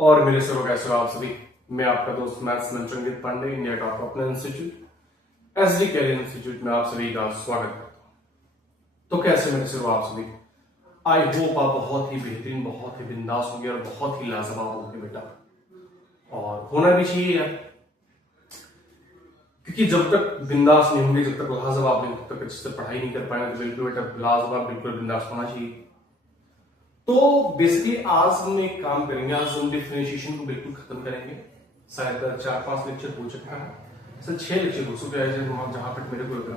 और मेरे सरो कैसे हो आप सभी। मैं आपका दोस्त maths Sanjeet Pandey, India top अपना इंस्टीट्यूट एसडी कैरियर इंस्टीट्यूट में आप सभी का स्वागत करता हूं। तो कैसे मेरे सरो आप सभी, आई होप आप बहुत ही बेहतरीन, बहुत ही बिंदास होंगे और बहुत ही लाजवाब होंगे बेटा, और होना भी चाहिए यार, क्योंकि जब तक बिंदास नहीं होंगे, जब तक लाजवाब नहीं, तब तक अच्छे से पढ़ाई नहीं कर पाएंगे। तो बिल्कुल बेटा लाजवाब, बिल्कुल बिंदास होना चाहिए। तो बेसिकली आज हम एक काम करेंगे, आज हम डिफरेंशिएशन को बिल्कुल खत्म करेंगे। शायद 4-5 लेक्चर हो चुका है, सर 6 लेक्चर हो चुके हैं जहां पर मेरे को लगा।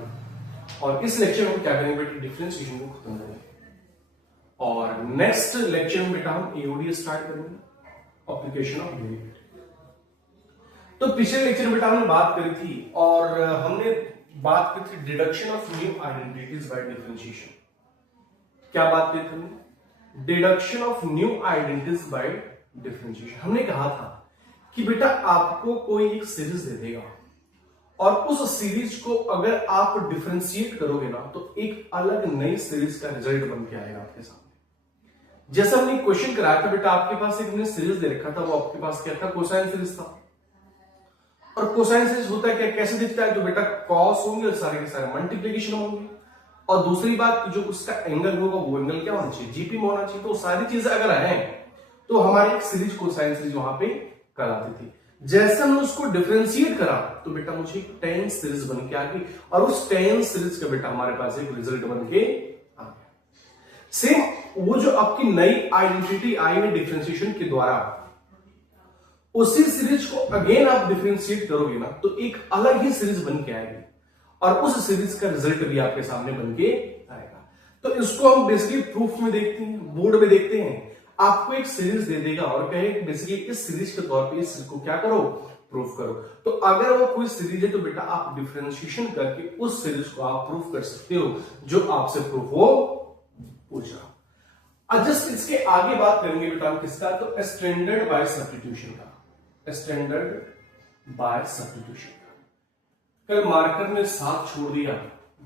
और इस लेक्चर में क्या करेंगे बेटा, डिफरेंशिएशन को खत्म करेंगे। और नेक्स्ट लेक्चर में बेटा हम एओडी स्टार्ट करेंगे, एप्लीकेशन ऑफ डेरिवेटिव। तो पिछले लेक्चर में बेटा हमने बात करी थी और हमने बात की थी deduction of new identities by differentiation. क्या बात की थी हमने? Deduction of new identities by differentiation. हमने कहा था कि बेटा आपको कोई एक सीरीज दे देगा और उस सीरीज को अगर आप डिफरेंशिएट करोगे ना, तो एक अलग नई सीरीज का रिजल्ट बन के आएगा आपके सामने। जैसे हमने क्वेश्चन कराया था बेटा, आपके पास एक हमने सीरीज दे रखा था, वो आपके पास क्या था? कोसाइन सीरीज था। और कोसाइन सीरीज होता है क्या, कैसे दिखता है? तो बेटा कॉस होंगे और सारे के सारे मल्टीप्लीकेशन होंगे, और दूसरी बात जो उसका एंगल होगा वो एंगल क्या होना चाहिए? जीपी में होना चाहिए। तो सारी चीजें अगर है तो हमारी एक सीरीज कोसाइन सीरीज वहां पे कहलाती थी। जैसे हमने उसको डिफरेंशिएट करा तो बेटा मुझे एक टेन सीरीज बन के आ गई, और उस टेन सीरीज का बेटा हमारे पास एक रिजल्ट बन के आ गया। सेम वो जो आपकी नई आइडेंटिटी आई है डिफरेंशिएशन के द्वारा, उसी सीरीज को अगेन आप डिफरेंशिएट करोगे ना, तो एक अलग ही सीरीज बन के आएगी, और उस सीरीज का रिजल्ट भी आपके सामने बन के आएगा। तो इसको हम बेसिकली प्रूफ में देखते हैं, बोर्ड में देखते हैं। आपको एक सीरीज दे देगा और कहे बेसिकली इस सीरीज के तौर पे इस को क्या करो, प्रूफ करो। तो अगर वो कोई सीरीज है तो बेटा आप डिफरेंशिएशन करके उस सीरीज को आप प्रूफ कर सकते हो जो आपसे प्रूफ हो पूछा। जस्ट इसके आगे बात करेंगे बेटा हम किसका, तो स्टैंडर्ड बाय सब्स्टिट्यूशन का। स्टैंडर्ड बाय सब्स्टिट्यूशन का कल मार्कर ने साथ छोड़ दिया,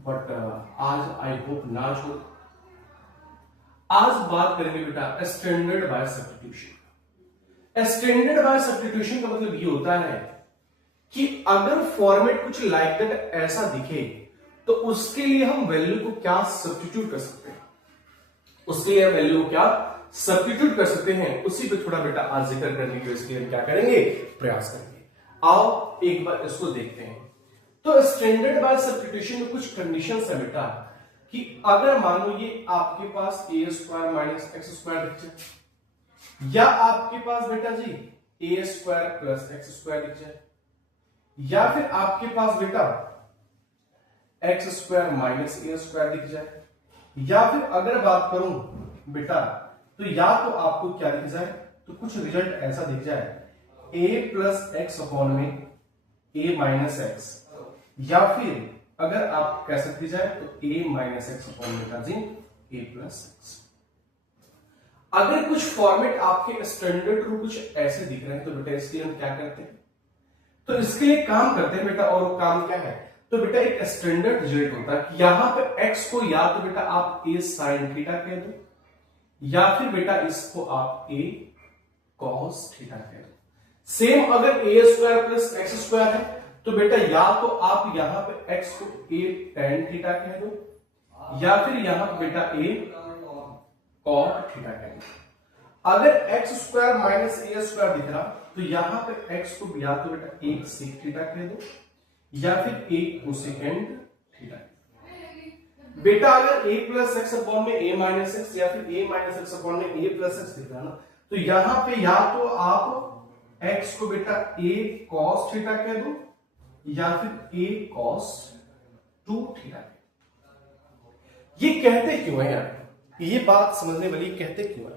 बट आज आई होप ना छोड़। आज बात करेंगे बेटा standard by substitution. Standard by substitution का मतलब ये होता है कि अगर फॉर्मेट कुछ लाइक दैट ऐसा दिखे तो उसके लिए हम वैल्यू को क्या सब्स्टिट्यूट कर सकते हैं, उसके लिए वैल्यू को क्या सब्स्टिट्यूट कर सकते हैं, उसी पे थोड़ा बेटा आज जिक्र करने के इसके लिए क्या करेंगे, प्रयास करेंगे। आओ एक बार इसको देखते हैं। तो स्टैंडर्ड बाय सब्स्टिट्यूशन में कुछ कंडीशंस है बेटा, कि अगर मान लो ये आपके पास ए स्क्वायर माइनस एक्स स्क्वायर दिख जाए, या आपके पास बेटा जी ए स्क्वायर प्लस एक्स स्क्वायर दिख जाए, या फिर आपके पास बेटा एक्स स्क्वायर माइनस ए स्क्वायर दिख जाए, या फिर अगर बात करूं बेटा तो या तो आपको क्या दिख जाए, तो कुछ रिजल्ट ऐसा दिख जाए ए प्लस एक्स अपॉन में ए माइनस एक्स, या फिर अगर आप कह सकते जाए तो ए माइनस एक्स अपॉन बेटा जी ए प्लस एक्स। अगर कुछ फॉर्मेट आपके स्टैंडर्ड रूप कुछ ऐसे दिख रहे हैं तो बेटा इसके लिए हम क्या करते हैं, तो इसके लिए काम करते हैं बेटा, और वो काम क्या है, तो बेटा एक स्टैंडर्ड रिजल्ट होता है कि यहां पे एक्स को या तो बेटा आप ए साइन थीटा कह दो, या फिर बेटा इसको आप ए कॉस थीटा कह दो। सेम अगर ए स्क्वायर प्लस एक्स स्क्वायर है तो बेटा या तो आप यहां पे x को a tan थीटा कह दो, या फिर यहां पे बेटा a cot थीटा कह दो। अगर x square minus a square दिख रहा तो यहां पे x को या तो बेटा a sec थीटा कह दो, या फिर a cosecant थीटा। बेटा अगर a प्लस एक्स अपॉन में a माइनस एक्स, या फिर a माइनस एक्स अपॉन में a प्लस एक्स दिख रहा ना, तो यहां पे या तो आप x को बेटा a cos थीटा कह दो, या फिर a cos 2 थीटा। ये कहते क्यों है यार, ये बात समझने वाली, कहते क्यों है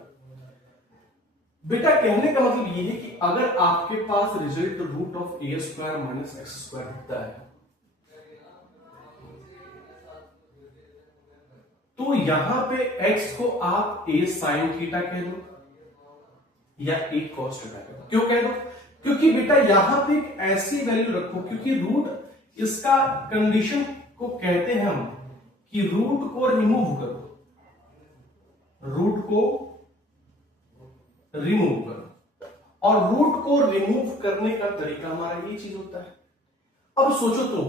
बेटा? कहने का मतलब ये है कि अगर आपके पास result root of a square minus x square दिखता है, तो यहां पे x को आप a साइन थीटा कह दो या a cos थीटा कह दो। क्यों कह दो? क्योंकि बेटा यहां पे एक ऐसी वैल्यू रखो, क्योंकि रूट इसका कंडीशन को कहते हैं हम कि रूट को रिमूव करो, रूट को रिमूव करो। और रूट को रिमूव करने का तरीका हमारा ये चीज होता है। अब सोचो तो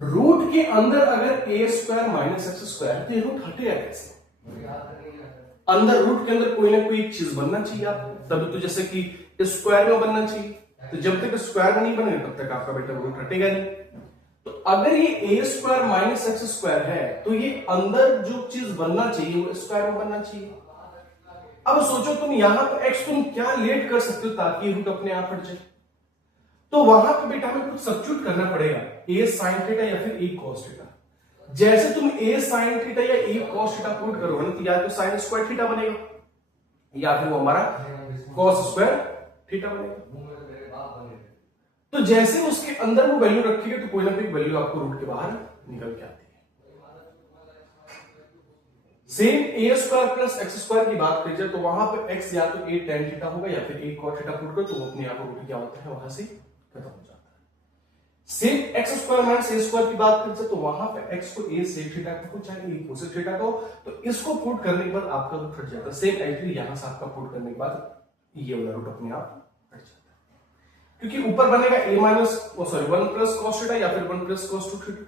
रूट के अंदर अगर ए स्क्वायर माइनस एक्स स्क्वायर तो ये रूट हटेगा कैसे? अंदर रूट के अंदर कोई ना कोई एक चीज बनना चाहिए आपको, तभी तो जैसे कि स्क्वायर में बनना चाहिए, तो जब तक स्क्वायर में नहीं बनेगा तब तक आपका बेटा रूट हटेगा नहीं। तो अगर ये ए स्क्वायर माइनस एक्स स्क्वायर है तो ये अंदर जो चीज बनना चाहिए वो स्क्वायर में बनना चाहिए। अब सोचो तुम यहां पर एक्स तुम क्या लेट कर सकते हो ताकि रूट अपने आप हट जाए, तो वहां पे बेटा हमें कुछ सब्स्टिट्यूट करना पड़ेगा, ए साइन थीटा या फिर ए कॉस थीटा। जैसे तुम ए साइन थीटा या ए कॉस थीटा पुट करोगे ना तो या तो साइन स्क्वायर थीटा बनेगा या फिर वो हमारा कॉस स्क्वायर थीटा बनेगा। तो जैसे उसके अंदर वो वैल्यू रखेंगे तो कोई ना कोई वैल्यू आपको रूट के बाहर निकल के आती है। सेम ए स्क्वायर प्लस एक्स स्क्वायर की बात करी जाए तो वहां पे एक्स या तो ए टेन थीटा होगा या फिर ए कॉट थीटा पुट करो तो वो अपने आप रूट क्या होता है वहां से खत्म हो जाता है। सेम एक्स स्क्वायर माइनस ए स्क्वायर की बात करी जाए तो वहां पे एक्स को ए सेक थीटा को चाहे ए कोसेक थीटा को, तो इसको पुट करने के बाद आपका रूट हट जाता है। सेम एक्चुअली यहां से आपका पुट करने के बाद ये वाला रूट अपने आप हट जाता है, क्योंकि ऊपर बनेगा a minus sorry 1 plus cos theta या फिर 1 प्लस कॉस 2 थीटा,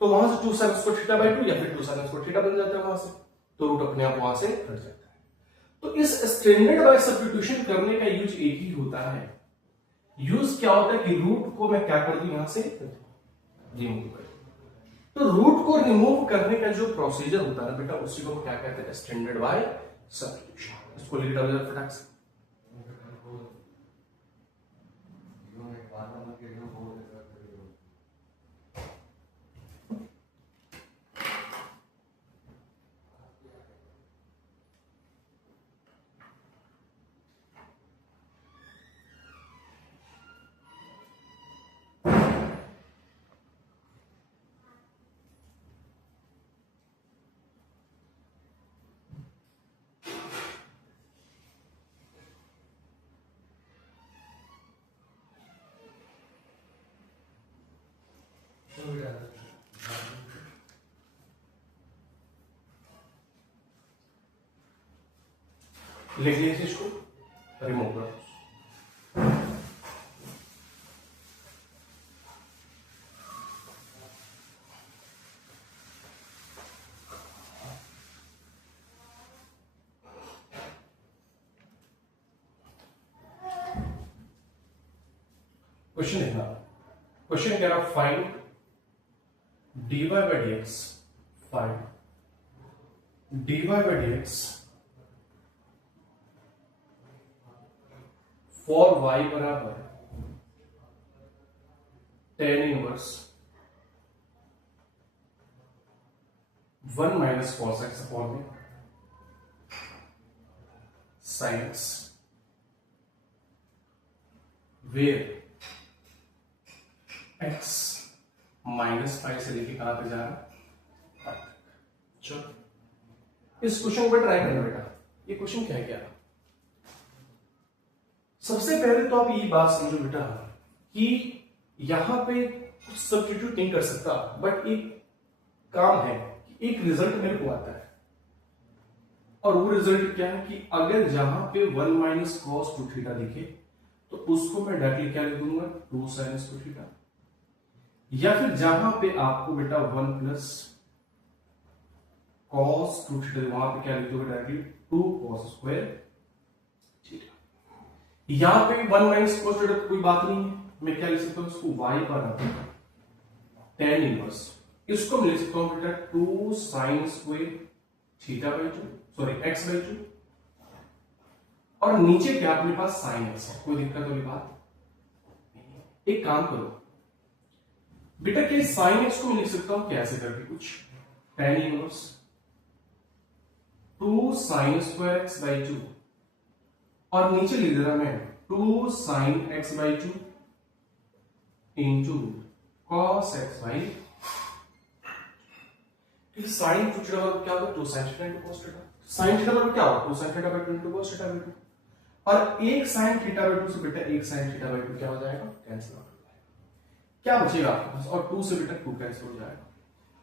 तो वहां से 2 sin स्क्वायर थीटा बाय 2 या फिर 2 sin स्क्वायर थीटा बन जाता है वहां से, तो रूट अपने आप वहां से हट जाता है। तो इस स्टैंडर्ड बाय सब्स्टिट्यूशन करने का यूज एक ही होता है। यूज क्या होता है कि रूट को मैं क्या कर दूं यहां से रिमूव कर दूं। तो रूट को रिमूव करने का जो प्रोसीजर होता है बेटा उसी को क्या कहते हैं स्टैंडर्ड बाय सब्स्टिट्यूशन। इसको लिख डालो फटाक से। लिख लीजिए इसको, रिमूव कर। क्वेश्चन देखना, क्वेश्चन कह रहा find dy by dx, find dy by dx for y बराबर tan इनवर्स 1 माइनस cos x अपॉन में sin x, वेयर x माइनस फाइव से लेके कहां पे जा रहा है। चलो इस क्वेश्चन को ट्राई करना बेटा। ये क्वेश्चन क्या है क्या? सबसे पहले तो आप ये बात समझो बेटा कि यहां पे कुछ सब्स्टिट्यूट नहीं कर सकता, बट एक काम है कि एक रिजल्ट मेरे को आता है और वो रिजल्ट क्या है कि अगर जहां पे 1 माइनस कॉस 2 थीटा दिखे तो उसको मैं डायरेक्टली क्या लिख दूंगा 2 sin 2 थीटा, या फिर जहां पे आपको बेटा 1 प्लस कॉस 2 थीटा वहां पे क्या लिख दोगे डायरेक्टली 2 cos स्क्वायर थीटा। यहां पे 1 माइनस कॉस थीटा कोई बात नहीं है, मैं क्या लिख सकता हूं इसको y बराबर tan इनवर्स, इसको मैं लिख सकता हूं बेटा 2 sin square theta by 2 sorry x by 2, और नीचे क्या अपने पास sin x है, कोई दिक्कत वाली बात। एक काम करो बेटा क्या sin x को मैं लिख सकता हूं कैसे करके कुछ tan inverse 2 sin square x by 2 और नीचे लिख दे रहा मैं 2 sin x by 2 into cos x by, sine theta बराबर क्या होगा 2 sin theta into cos theta, sin theta बराबर क्या होगा 2 sin theta by 2 into cos theta by 2, और एक sin थीटा बाय 2 से बेटा एक sin थीटा बाय 2 क्या हो जाएगा कैंसिल हो जाएगा, क्या बचेगा आपके पास, और 2 से बेटा 2 कैंसिल हो जाएगा,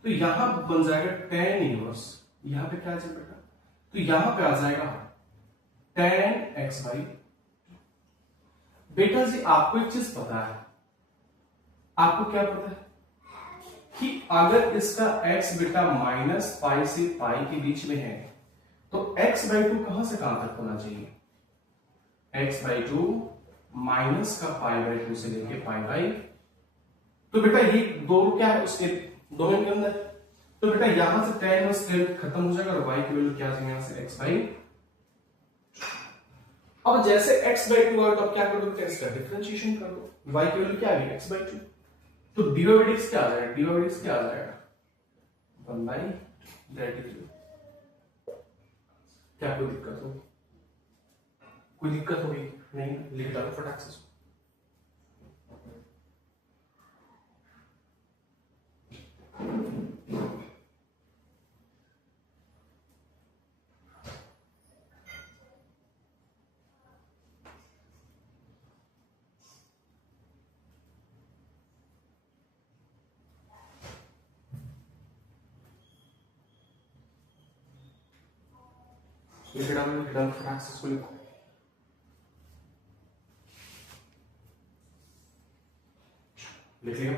तो यहां बन जाएगा tan इनवर्स, यहां पे क्या आ जाएगा बेटा, तो यहां पे आ जाएगा tan x बाय 2, बेटा जी आपको एक चीज पता है, आपको क्या पता है कि अगर इसका x बेटा माइनस पाई से पाई के बीच में है तो x बाई टू कहां से कहां तक होना चाहिए, x बाई टू माइनस का पाई बाई टू से लेके पाई बाई, तो बेटा ये दोनों क्या है उसके डोमेन के अंदर, तो बेटा यहां से tan इनवर्स खत्म हो जाएगा और y की वैल्यू क्या आ जाएगी, यहां से x बाई, अब जैसे x बाई टू आए तो अब क्या करो, इसका डिफरेंशिएशन कर दो, y की वैल्यू क्या आ गई x बाई टू, तो dy बाई dx क्या आ जाएगा, dy बाई dx क्या आ जाएगा 1 बाई दैट इज, क्या कोई दिक्कत हो, कोई दिक्कत होगी नहीं, लिख डालो फटाक से। लिख डालो फटाक से इसको लिखो, लिख लिया,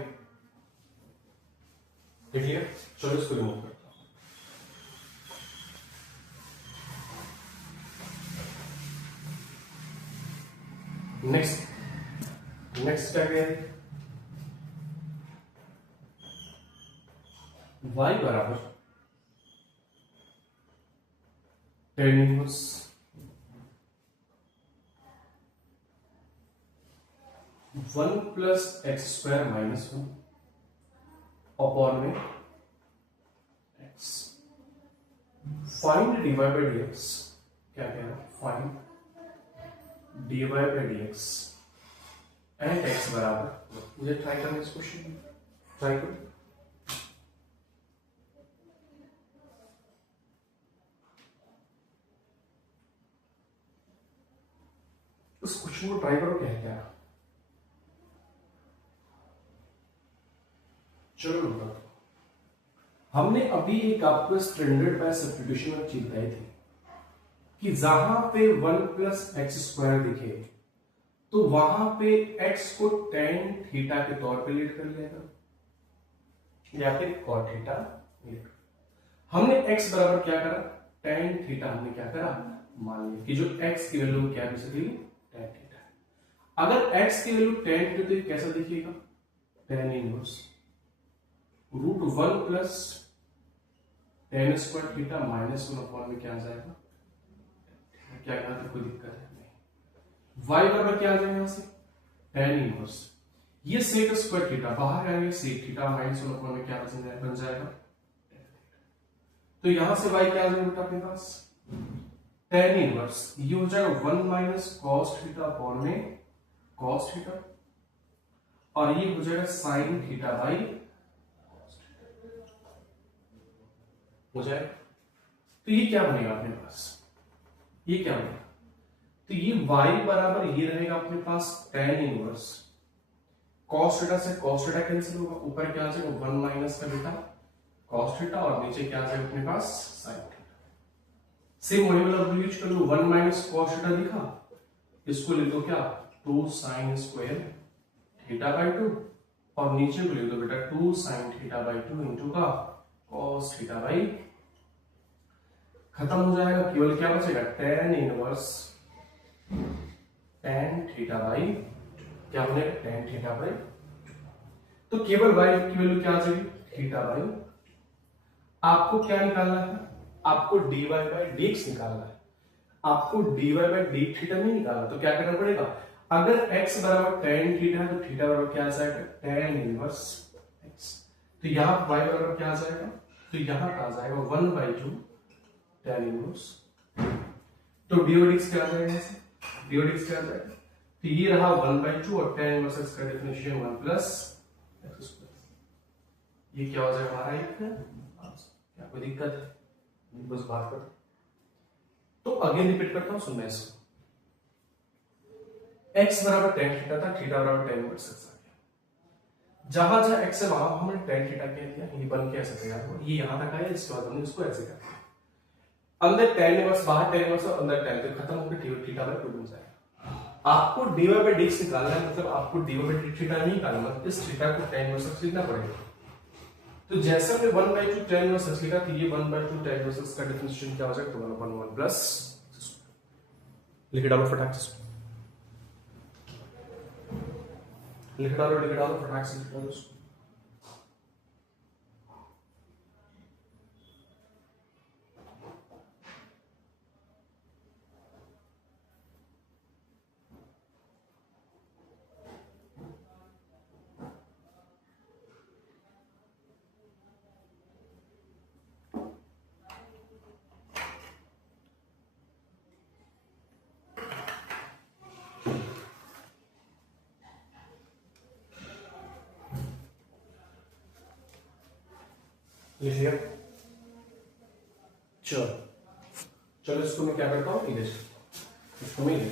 लिख लिया, चलो इसको रिमूव करता हूं। नेक्स्ट क्या है, y बराबर tan inverse one plus x square minus one upon में x, find dy by dx, क्या कह रहा है, find dy by dx and x बराबर, मुझे ट्राई करना इस क्वेश्चन में, ट्राई करो, उस क्वेश्चन को ट्राई करो, क्या है क्या, चलो बताओ। हमने अभी एक आपको स्टैंडर्ड बाय सब्स्टिट्यूशन में चीज बताई थी कि जहां पे 1 प्लस एक्स स्क्वायर दिखे तो वहां पे x को tan थीटा के तौर पे लीड कर लेगा या फिर cot थीटा लीड कर, हमने x बराबर क्या करा, tan थीटा हमने क्या करा, मान लिया कि जो x की वैल्यू क्या है बेसिकली tan थीटा, अगर x की वैल्यू tan थीटा तो कैसा दिखेगा, tan inverse root 1 plus tan square theta minus 1 upon में क्या आ जाएगा, क्या कहना था, कोई दिक्कत है नहीं, y बराबर क्या आ जाएगा यहां से tan इनवर्स, ये sec स्क्वायर थीटा बाहर आएंगे sec थीटा माइनस 1 अपॉन में क्या बन जाएगा, तो यहां से y क्या आ जाएगा बेटा अपने पास tan इनवर्स, ये हो जाएगा 1 माइनस cos थीटा अपॉन में cos थीटा, और ये हो जाएगा sin थीटा बाई हो जाए, तो ये क्या बनेगा अपने पास, ये क्या बनेगा, तो ये y बराबर ये रहेगा अपने पास tan इनवर्स cos थीटा से cos थीटा कैंसिल होगा, ऊपर क्या आ जाएगा 1 माइनस का बेटा cos थीटा और नीचे क्या आ जाएगा अपने पास sin थीटा, सेम वही वाला रूल यूज कर लो, 1 माइनस cos थीटा लिखा, इसको लिख दो क्या 2 sin स्क्वायर थीटा बाई 2 और नीचे को लिख दो बेटा 2 sin थीटा बाई 2 इंटू का cos थीटा बाई, खत्म हो जाएगा, केवल क्या बचेगा tan inverse tan theta by, क्या बनेगा tan थीटा बाई, तो केवल y की वैल्यू क्या आ जाएगी थीटा बाई, आपको क्या निकालना है, आपको dy बाई dx निकालना है, आपको dy बाई d थीटा नहीं निकालना, तो क्या करना पड़ेगा, अगर x बराबर tan थीटा है तो थीटा बराबर क्या आ जाएगा tan इनवर्स x, तो यहां y बराबर क्या आ जाएगा, तो यहां आ जाएगा 1 बाई 2 tan इनवर्स, तो dy dx क्या आ जाएगा, dy dx क्या आ जाएगा, तो ये रहा 1 बाई 2 और tan इनवर्स x का डिफरेंशिएशन 1 प्लस x स्क्वायर, ये क्या हो जाएगा हमारा एक आंसर, क्या कोई दिक्कत है, बस बात कर, तो अगेन रिपीट करता हूं, सुनना इसको, x बराबर tan थीटा था, थीटा बराबर tan इनवर्स x आ गया, जहां जहां x है वहां हमने tan थीटा कह दिया, ये बन के ऐसे तैयार हुआ, ये यहां तक आया, इसके बाद हमने इसको ऐसे कर दिया, अंदर tan इनवर्स बाहर tan इनवर्स और अंदर tan, तो खत्म होकर थीटा बाई 2 बन जाएगा। आपको dy बाई dx निकालना है, मतलब आपको dy बाई थीटा नहीं निकालना, इस थीटा को tan इनवर्स x लिखना पड़ेगा। तो जैसे हमने 1/2 tan इनवर्स x लिखा, तो ये 1/2 tan इनवर्स x का डिफरेंशिएशन क्या हो जाएगा, तो 1/1 प्लस लिख डालो फटाक से, लिख डालो फटाक से लिख डालो। लिखिए, चलो इसको मैं क्या करता हूं, इधर इसको मैं इधर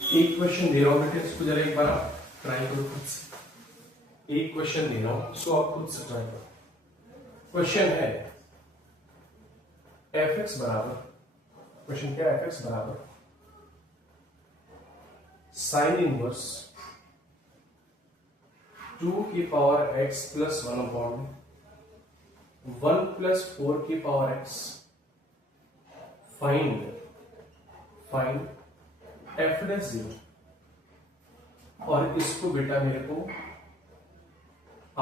एक क्वेश्चन दे रहा हूं बेटे, इसको जरा एक बार आप ट्राई करो खुद से। एक क्वेश्चन दे रहा हूं, इसको आप खुद से ट्राई करो। क्वेश्चन है fx बराबर, क्वेश्चन क्या है, fx बराबर साइन इनवर्स 2 की पावर x प्लस 1 प्लस 4 की power x, find f dash 0। और इसको बेटा मेरे को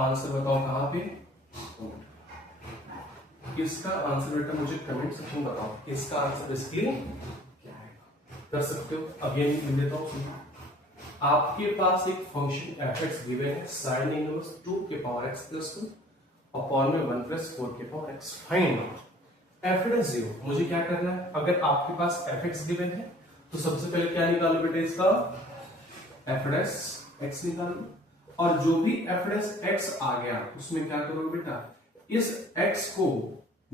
आंसर बताओ कहां पे, इसका आंसर बेटा मुझे कमेंट सेक्शन में बताओ, इसका आंसर इसके लिए क्या है, कर सकते हो। अब ये लिख देता हूं, सुनिए, आपके पास एक फंक्शन fx गिवन है साइन इनवर्स 2 के पावर x प्लस 2 अपॉन में 1 प्लस 4 के power x, find f dash 0। मुझे क्या करना है, अगर आपके पास fx गिवन है तो सबसे पहले क्या निकालो बेटे, इसका f डैश x निकालो, और जो भी f डैश x आ गया उसमें क्या करोगे बेटा, इस x को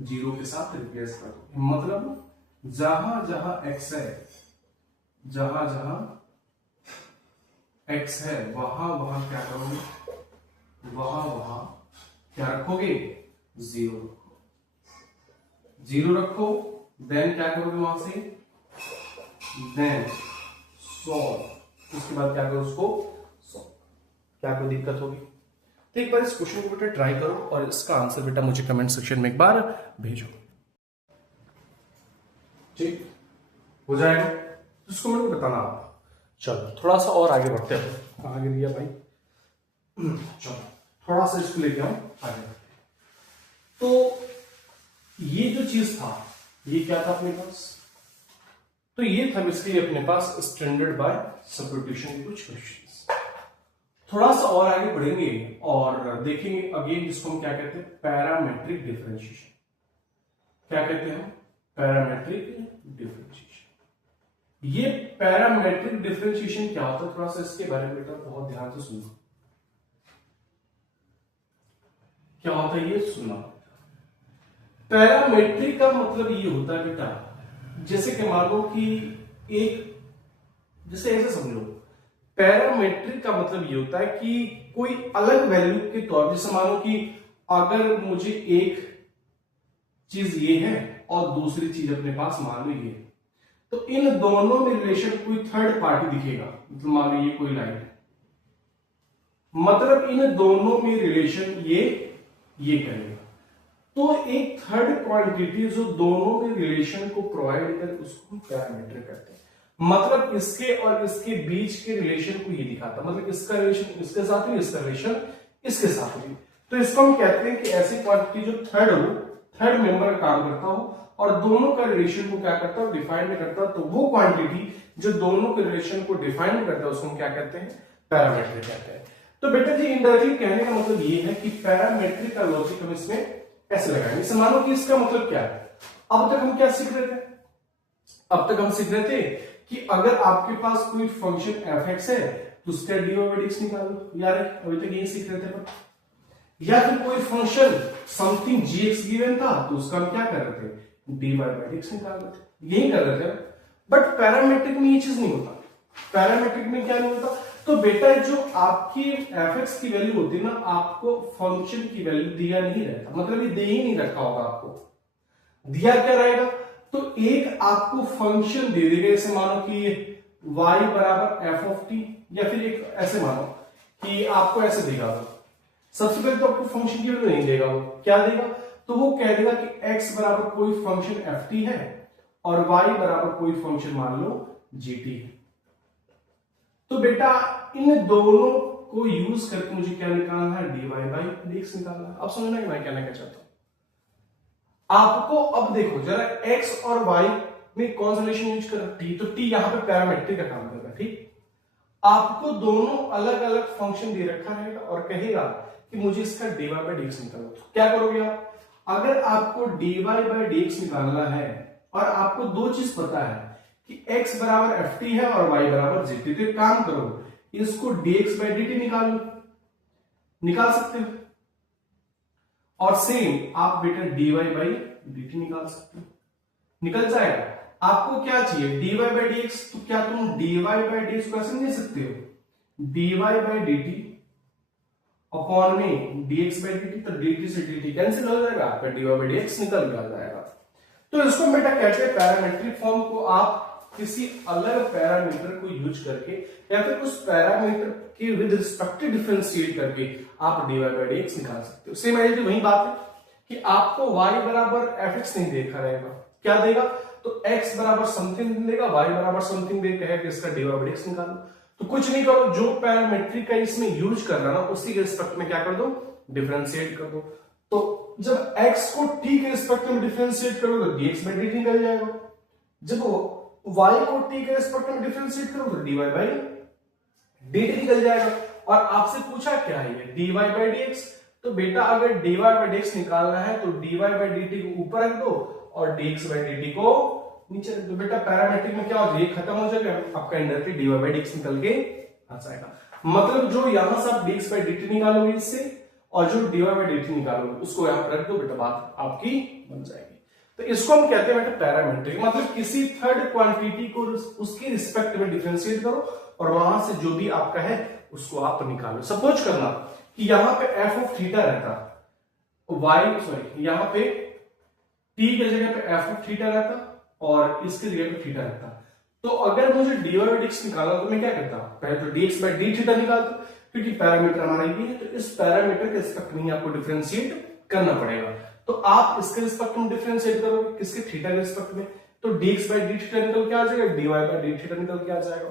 0 के साथ रिप्लेस कर दो। मतलब जहां जहां x है, जहां जहां x है वहां वहां क्या करोगे, वहां क्या रखोगे, 0 रखो। देन क्या करोगे वहां से, देन सॉल्व, उसके बाद क्या करो, उसको सॉल्व। क्या कोई दिक्कत होगी, तो एक बार इस क्वेश्चन को बेटा ट्राई करो और इसका आंसर बेटा मुझे कमेंट सेक्शन में एक बार भेजो, ठीक हो जाएगा। इसको मेरे को बताना आप। चलो थोड़ा सा और आगे बढ़ते हैं, कहाँ गिर गया भाई, चलो थोड़ा सा इसको लेके आओ आगे। तो ये जो चीज था, ये क्या था अपने पास, तो ये था बेसिकली अपने पास स्टैंडर्ड बाय सब्स्टिट्यूशन के कुछ क्वेश्चंस। थोड़ा सा और आगे बढ़ेंगे और देखेंगे अगेन जिसको हम क्या कहते हैं, पैरामेट्रिक डिफरेंशिएशन। क्या कहते हैं, पैरामेट्रिक डिफरेंशिएशन। ये पैरामेट्रिक डिफरेंशिएशन क्या होता है, थोड़ा सा इसके बारे में बेटा बहुत ध्यान से सुनो। क्या होता है ये सुनना। पैरामेट्रिक का मतलब ये होता है बेटा, जैसे कि मान लो कि एक, जैसे ऐसे समझ लो, पैरामेट्रिक का मतलब ये होता है कि कोई अलग वैल्यू के तौर पर, जैसे मानो कि अगर मुझे एक चीज ये है और दूसरी चीज अपने पास मान लो ये, तो इन दोनों में रिलेशन कोई थर्ड पार्टी दिखेगा। मतलब मान लो ये कोई लाइन है, मतलब इन दोनों में रिलेशन ये करेगा, तो एक थर्ड क्वांटिटी जो दोनों में रिलेशन को प्रोवाइड करे उसको पैरामीट्रिक कहते हैं। मतलब इसके और इसके बीच के रिलेशन को ये दिखाता, मतलब इसका रिलेशन इसके साथ भी, इसका रिलेशन इसके साथ भी। तो इसको हम कहते हैं कि ऐसी क्वांटिटी जो थर्ड मेंबर का काम करता हो और दोनों का रिलेशन को क्या करता है, डिफाइन करता है। तो वो क्वांटिटी जो दोनों के रिलेशन को डिफाइन करता है उसको हम क्या कहते हैं, पैरामीट्रिक कहते हैं। तो बेटा जी इनडायरेक्टली कहने का मतलब ये है कि पैरामीट्रिक का लॉजिक हम इसमें ऐसे लगाएंगे। इसे मानो कि इसका मतलब क्या है, अब तक हम क्या सीख रहे थे, अब तक हम सीख रहे थे कि अगर आपके पास कोई फंक्शन f(x) है तो उसका dy बाई dx निकालो, यार अभी तक यही सीख रहे थे। पर या फिर कोई फंक्शन समथिंग gx गिवन था तो उसका हम क्या कर रहे थे, dy बाई dx निकाल रहे थे, यही कर रहे थे। बट पैरामीट्रिक में ये चीज नहीं होता। पैरामीट्रिक में क्या नहीं होता, तो बेटा जो आपकी f(x) की वैल्यू होती है ना, आपको फंक्शन की वैल्यू दिया नहीं रहता, मतलब ये दे ही नहीं रखा होगा आपको। दिया क्या रहेगा, तो एक आपको फंक्शन दे देगा, जैसे मानो कि y बराबर एफ ऑफ टी, या फिर एक ऐसे मानो कि आपको ऐसे देगा वो। सबसे पहले तो आपको फंक्शन की वैल्यू नहीं देगा, वो क्या देगा, तो वो कह देगा कि x बराबर कोई फंक्शन एफ टी है और y बराबर कोई फंक्शन मान लो जी टी है। तो बेटा इन दोनों को यूज करके मुझे क्या निकालना है, dy बाई dx निकालना है। अब समझना कि मैं क्या कहना चाहता हूं आपको। अब देखो जरा x और y में कौन सा रिलेशन यूज कर रहा है, t, तो t यहां पे पैरामीट्रिक का काम करेगा, ठीक। आपको दोनों अलग अलग फंक्शन दे रखा रहेगा और कहेगा कि मुझे इसका dy बाई dx निकालो। तो क्या करोगे आप, अगर आपको dy बाई dx निकालना है और आपको दो चीज पता है कि x बराबर एफ टी है और y बराबर जी टी, तो एक काम करो इसको dx बाई dt निकाल लो, निकाल सकते हो। और सेम आप बेटा dy बाई dt निकाल सकते हो, निकल जाएगा। आपको क्या चाहिए, dy बाई dx, तो क्या तुम dy बाई dx को ऐसे नहीं दे सकते हो, dy बाई dt अपॉन में dx बाई dt, तो dt से dt कैंसिल हो जाएगा, आपका dy बाई dx निकल जाएगा। तो इसको बेटा कहते हैं पैरामीट्रिक फॉर्म को आप किसी अलग पैरामीटर को यूज करके या फिर उस पैरामीटर के विद रिस्पेक्ट डिफरेंशिएट करके आप dy बाई dx निकाल सकते हो। सेम आइडिया वही बात है कि आपको y बराबर fx नहीं देखा रहेगा, क्या देगा, तो x बराबर समथिंग देगा, y बराबर समथिंग दे कहेगा कि इसका dy बाई dx निकालो। तो कुछ नहीं करो, जो पैरामीट्रिक का इसमें यूज कर रहा ना उसी के रिस्पेक्ट में क्या कर दो, डिफरेंशिएट कर दो। तो जब x को t के रिस्पेक्ट में डिफरेंशिएट करो तो dx बाई dt निकल जाएगा, जब y को t के रिस्पेक्ट में डिफरेंशिएट करो तो dy बाई dt निकल जाएगा। और आपसे पूछा क्या है ये dy बाई dx, तो बेटा अगर dy बाई dx निकालना है तो dy बाई dt को ऊपर रख दो और dx बाई dt को नीचे रख दो। बेटा पैरामीट्रिक में क्या हो जाएगा, खत्म हो जाएगा, आपका इंडायरेक्टली dy बाई dx निकल के आ जाएगा। मतलब जो यहां से आप dx बाई dt निकालोगे इससे और जो dy बाई dt निकालोगे उसको यहां पर रख दो, बेटा बात आपकी बन जाएगी। तो इसको हम कहते हैं बेटा पैरामीट्रिक, मतलब किसी थर्ड क्वांटिटी को उसके रिस्पेक्ट में डिफरेंशिएट करो और वहां से जो भी आपका है उसको आप निकालो। सपोज करना कि यहां पे एफ ऑफ थीटा रहता, यहां पे t की जगह पे एफ ऑफ थीटा रहता और इसकी जगह पे थीटा रहता, तो अगर मुझे dy बाई dx निकालना तो मैं क्या करता, पहले तो dx बाई d थीटा निकालता, क्योंकि पैरामीटर हमारा ये है, तो इस पैरामीटर के रिस्पेक्ट में आपको डिफरेंशिएट करना पड़ेगा। तो आप इसके रिस्पेक्ट में डिफरेंशिएट करोगे, किसके, थीटा के रिस्पेक्ट में, तो dx बाई d थीटा निकल के आ जाएगा, dy बाई d थीटा निकल के आ जाएगा।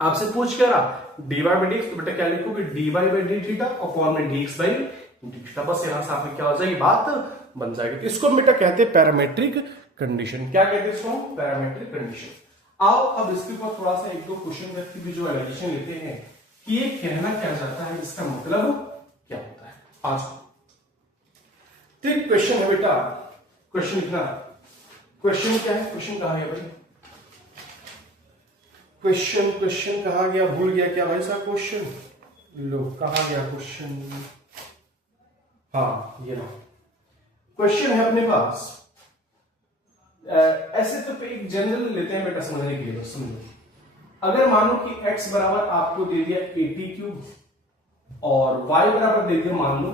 आपसे पूछ क्या रहा, dy बाई dx, तो बेटा क्या लिखोगे, dy by d theta upon में dx बाई d थीटा, बस यहां से आपकी क्या हो जाएगी, बात बन जाएगी। तो इसको बेटा कहते हैं पैरामीट्रिक कंडीशन। क्या कहते हैं इसको, पैरामीट्रिक कंडीशन। आओ अब इसके ऊपर थोड़ा सा एक दो क्वेश्चन करके विजुअलाइजेशन लेते हैं कि ये कहना क्या चाहता है, इसका मतलब क्या होता है। आज तो एक क्वेश्चन है बेटा, क्वेश्चन लिखना, क्वेश्चन क्या है, क्वेश्चन कहां है भाई, क्वेश्चन कहां गया, भूल गया क्या भाई साहब, क्वेश्चन लो कहां गया क्वेश्चन, हाँ ये रहा क्वेश्चन है अपने पास। ऐसे तो एक जनरल लेते हैं बेटा समझने के लिए, समझो अगर मानो कि x बराबर आपको दे दिया 80 क्यूब और y बराबर दे दिया मान लो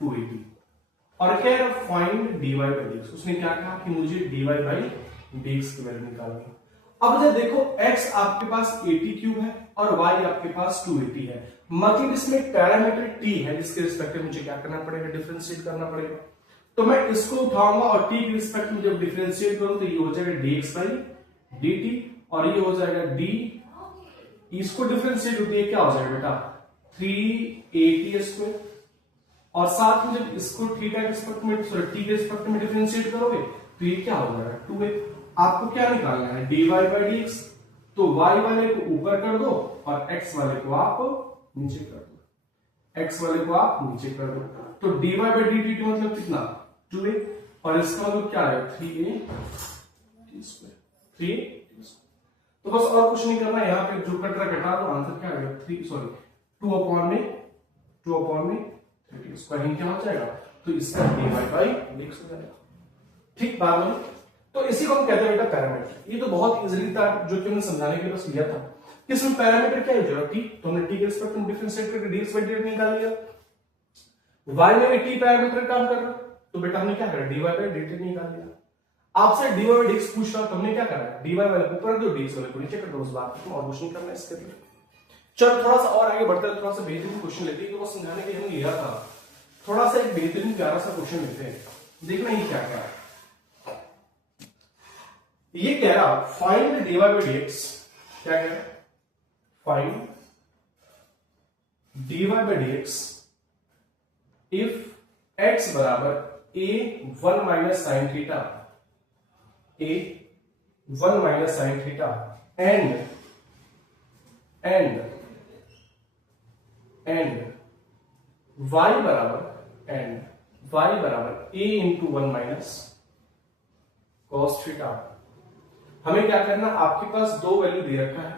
280 और क्या है फाइंड dy बाई dx, उसने क्या कहा कि मुझे dy बाई dx की वैल्यू निकालनी। अब जब देखो x आपके पास 80 क्यूब है और y आपके पास 280 है, मतलब इसमें पैरामीटर t है जिसके रिस्पेक्ट में मुझे क्या करना पड़ेगा, डिफरेंशिएट करना पड़ेगा। तो मैं इसको उठाऊंगा और t के रिस्पेक्ट में जब डिफरेंशिएट करूं तो ये हो जाएगा dx बाई dt और ये हो जाएगा d, इसको डिफरेंशिएट होती है क्या हो जाएगा बेटा 380 स्क्वायर, और साथ में जब इसको थीटा के रिस्पेक्ट में t के रिस्पेक्ट में डिफरेंशिएट करोगे तो ये क्या हो जाएगा 2a। आपको क्या निकालना है, dy बाई dx, तो y वाले को ऊपर कर दो और x वाले को आप नीचे कर दो, x वाले को आप नीचे कर दो, तो dy बाई dt मतलब कितना 2a और इसका मतलब क्या है 3a t square, 3a t square. तो बस और कुछ नहीं करना, यहाँ पे जो कट रहा घटा दो, आंसर क्या आएगा 2 अपॉन में 3 स्क्वायर क्या हो जाएगा, तो इसका dy बाई dx हो जाएगा। ठीक बात है, तो इसी को हम कहते हैं बेटा पैरामीटर। ये तो बहुत इजीली था जो कि हमने समझाने के लिए बस लिया था। इसमें पैरामीटर क्या है, t, तो हमने t के रिस्पेक्ट में डिफरेंशिएट करके dx बाई dt निकाल लिया। y में भी t पैरामीटर काम कर रहा, तो बेटा हमने क्या करा dy बाई dt निकाल लिया। आपसे dy बाई dx पूछ रहा, तुमने क्या करा, dy वाले को ऊपर दो, dx वाले को नीचे कर दो, उस बात को और कुछ नहीं करना इसके लिए। चलो थोड़ा सा और आगे बढ़ते हैं, थोड़ा सा बेहतरीन क्वेश्चन लेते हैं, वो समझाने के लिए हमने लिया था। थोड़ा सा एक बेहतरीन प्यारा सा क्वेश्चन लेते हैं, देखना ये क्या क्या है। ये कह रहा फाइंड dy बाई dx, क्या कह रहा है, find dy by dx if x बराबर a 1 minus sine theta, a 1 minus sine theta and y बराबर a into 1 minus cos theta. हमें क्या करना, आपके पास दो वैल्यू दे रखा है,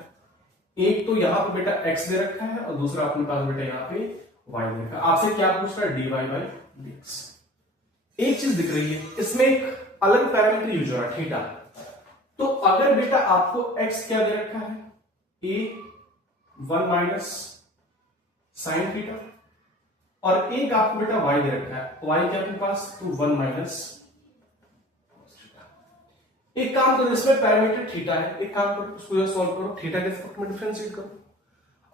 एक तो यहां पे बेटा x दे रखा है और दूसरा अपने पास बेटा यहां पे y दे रखा है। आपसे क्या पूछ रहा है, dy बाई dx। एक चीज दिख रही है, इसमें एक अलग पैरामीटर यूज हो रहा है, थीटा। तो अगर बेटा आपको x क्या दे रखा है, a 1 माइनस साइन थीटा, और एक आपको बेटा y दे रखा है, y क्या अपने पास, तो 1 माइनस। एक काम करो, इसमें पैरामीटर थीटा है, एक काम करो उसको सॉल्व करो, थीटा के रिस्पेक्ट में डिफरेंशिएट करो।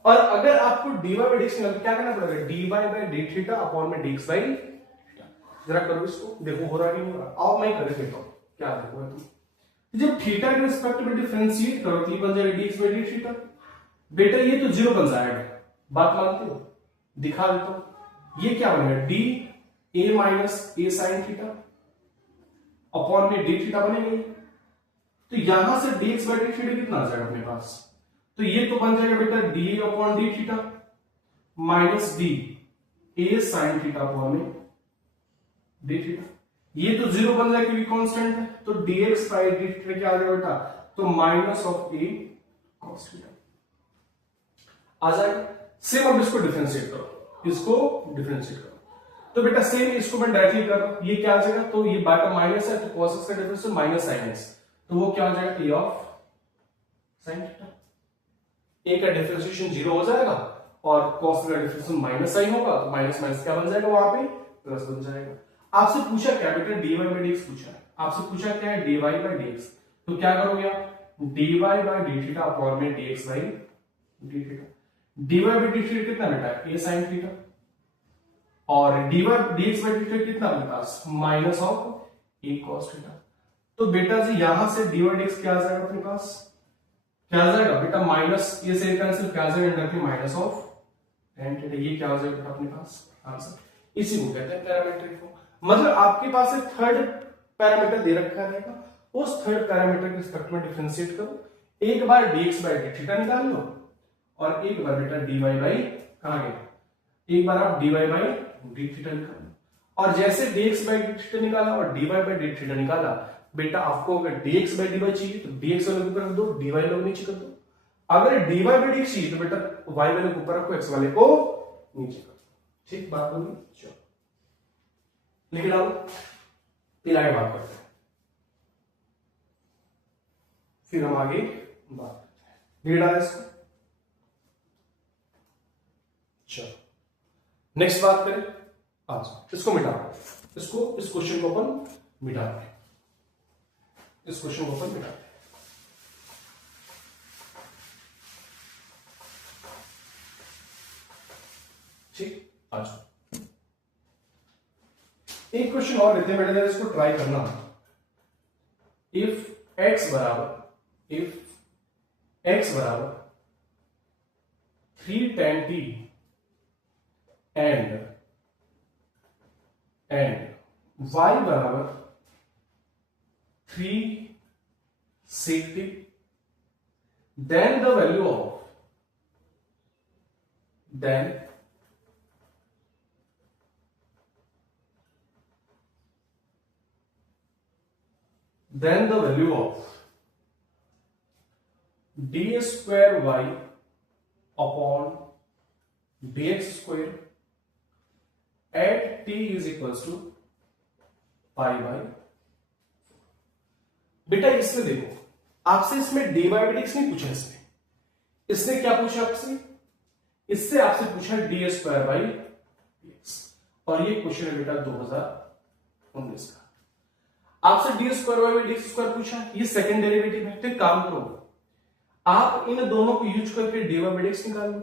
और अगर आपको dy बाई dx निकालना, क्या करना पड़ेगा, dy by d theta upon में dx बाई थीटा। जरा करो इसको, देखो हो रहा है कि नहीं हो रहा। आओ मैं कर देता हूं, क्या देखो तुम, जब थीटा के रिस्पेक्ट में डिफरेंशिएट करो तो ये बन जाएगा dx बाई d थीटा। बेटा ये तो जीरो बन जाएगा, बात मानते हो, दिखा देता हूं। ये क्या बनेगा, d a minus a sine theta upon में d थीटा बनेगा। तो यहां से dx बाई d थीटा कितना आ जाएगा अपने पास, तो ये तो बन जाएगा बेटा D upon D theta minus D A sine theta upon D theta. ये तो जीरो बन जाएगा क्योंकि कांस्टेंट है, तो dx बाई डी थीटा क्या आ जाएगा बेटा, तो minus of a cos theta आ जाएगा। सेम अब इसको डिफरेंशिएट करो, इसको डिफरेंशिएट करो, तो बेटा सेम इसको मैं डायरेक्टली कर रहा हूं, ये क्या आ जाएगा, तो ये बाय का माइनस है, तो cos x का डिफरेंस माइनस साइन x, तो वो क्या हो जाएगा, ए ऑफ साइन थीटा। ए का डिफरेंशिएशन जीरो हो जाएगा और cos का डिफरेंशिएशन माइनस साइन होगा, तो माइनस माइनस क्या बन जाएगा, वहां पे प्लस बन जाएगा। आपसे पूछा क्या बेटा, dy बाई dx पूछा है, आपसे पूछा क्या है, dy बाई dx, तो क्या करोगे आप, dy by d theta upon में dx by d theta. dy by d theta कितना बेटा, a sin थीटा, और dy dx by d theta कितना अपने पास, minus of a cos theta. तो बेटा जी यहां से dy dx क्या आ जाएगा अपने पास, क्या आ जाएगा बेटा, माइनस ये से कैंसिल, क्या आ जाएगा अंडर के माइनस ऑफ tan थीटा। ये क्या हो जाएगा बेटा अपने पास आंसर। इसी को कहते हैं पैरामीट्रिक फॉर्म। मतलब आपके पास एक थर्ड पैरामीटर दे रखा रहेगा, उस थर्ड पैरामीटर के रिस्पेक्ट में डिफरेंशिएट करो, एक बार dx बाई d थीटा निकाल लो और एक बार बेटा dy बाई कहां गया, एक बार आप dy बाई d थीटा निकाल लो। और जैसे dx बाई d थीटा निकाला और dy बाई d थीटा निकाला, बेटा आपको अगर dx बाई dy चाहिए तो dx वाले को ऊपर रख दो, dy वाले को नीचे कर दो। अगर dy बाई dx चाहिए तो बेटा y वाले को ऊपर रखो, x वाले को नीचे कर दो। ठीक बात होगी, चलो लिख डालो, फिर आगे बात करते हैं, फिर हम आगे बात करते हैं। लिख डाला इसको, चलो नेक्स्ट बात करें। अच्छा इसको मिटा दो, इसको, इस क्वेश्चन को अपन मिटा दें, इस क्वेश्चन को अपन मिटा दें। ठीक, अच्छा एक क्वेश्चन और लेते हैं बेटा, इसको ट्राई करना। इफ x बराबर 3 tan t एंड y बराबर 3 sec t, then the value of d square y upon dx square at t is equals to pi by। बेटा इसमें देखो, आपसे इसमें dy by dx नहीं पूछा, इसने क्या पूछा आपसे, इससे आपसे पूछा डी स्क्वायर बाई dx, और ये क्वेश्चन है बेटा 2019 का। आपसे d square y by d square पूछा, ये सेकंड डेरिवेटिव है। तो काम करो, आप इन दोनों को यूज करके d y by d x निकाल लो,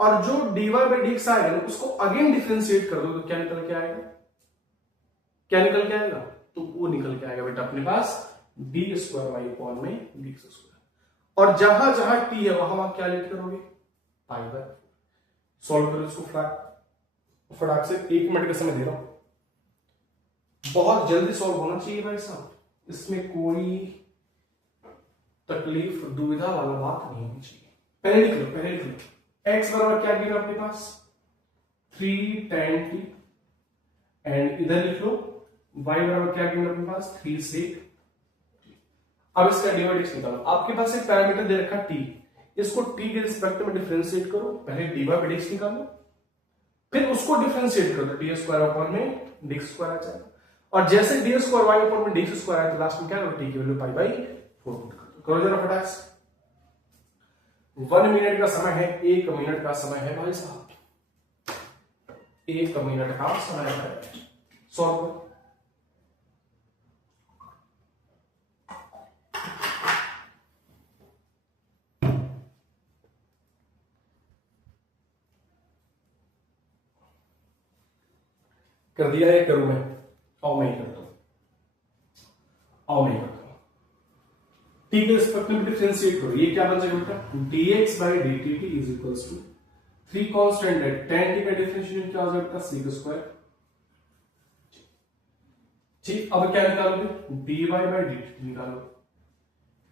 और जो d y by d x आएगा ना उसको अगेन डिफरेंशिएट कर दो, तो क्या निकल के आएगा, क्या निकल के आएगा, तो वो निकल के आएगा बेटा अपने पास डी स्क्वायर वाई अपॉन में डी एक्स स्क्वायर। और जहां जहां टी है वहां वहां क्या लेट करोगे, पाई बाय। सॉल्व करो इसको फटाक से, 1 मिनट का समय दे रहा हूं, बहुत जल्दी सॉल्व होना चाहिए भाई साहब, इसमें कोई तकलीफ दुविधा वाला बात नहीं होनी चाहिए। पहले लिख लो x बराबर क्या गिरा आपके पास 3 tan t, एंड इधर लिख लो y बराबर क्या गिरा अपने पास 3 sec। अब इसका डिवाइडेक्स निकालो, आपके पास एक पैरामीटर दे रखा t, इसको t के रिस्पेक्ट में डिफरेंशिएट करो, पहले dy बाई dx निकालो, फिर उसको डिफरेंशिएट करो तो डी स्क्वायर अपॉन में डी स्क्वायर आ जाएगा, और जैसे डी स्क्वायर वाई अपॉन में डी स्क्वायर आया तो लास्ट में क्या करो, टी की वैल्यू पाई बाई 4 पुट कर दो। करो जरा फटाक से, 1 मिनट का समय है, 1 मिनट का समय है भाई साहब, 1 मिनट का समय है, सॉल्व करो। कर दिया है, करूं मैं, आओ मैं ही करता हूं, टी के रिस्पेक्ट में डिफरेंशिएट करो, ये क्या बन जाएगा बेटा dx by dt is equals to 3 constant है, tan t का डिफरेंशिएशन क्या हो जाएगा बेटा sec स्क्वायर। ठीक, अब क्या निकालोगे, dy बाई dt निकालो,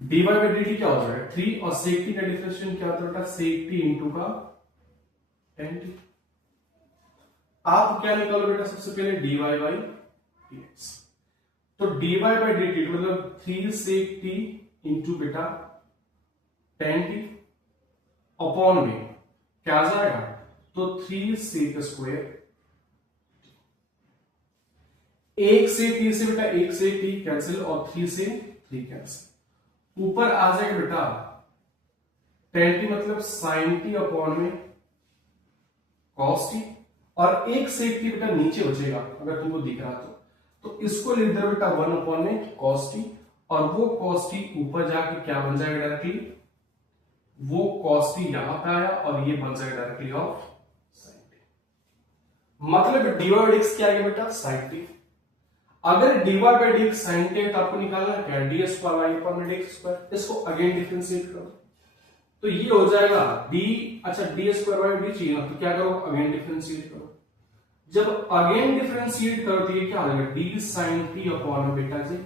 dy बाई dt क्या हो जाएगा 3, और sec t का डिफरेंशिएशन क्या होता है बेटा sec t इनटू का tan t। आप क्या निकालो बेटा सबसे पहले dy बाई dx, तो dy बाई dt मतलब 3 sec t इंटू बेटा tan t अपॉन में क्या आ जाएगा, तो 3 sec स्क्वायर, 1 से t से बेटा 1 से t कैंसिल, और 3 से 3 कैंसिल, ऊपर आ जाएगा बेटा tan t मतलब sin t अपॉन में cos t, और 1 से t बेटा नीचे बचेगा अगर तुमको दिख रहा तो इसको लिख दो बेटा 1 अपॉन में cos t, और वो cos t ऊपर जाके क्या बन जाएगा डायरेक्टली, वो cos t यहां पे आया और ये बन जाएगा डायरेक्टली ऑफ sin t, मतलब dy बाई dx क्या आएगा बेटा sin t। अगर dy by dx sin t है तो आपको निकालना क्या है, डी स्क्वायर वाई अपॉन में dx स्क्वायर, इसको अगेन डिफरेंशिएट करो तो ये हो जाएगा d, अच्छा डी स्क्वायर वाई डी चाहिए ना, तो क्या करो अगेन डिफरेंशिएट करो, जब अगेन डिफरेंशिएट करो तो ये क्या हो जाएगा डी साइन टी अपॉन में बेटा जी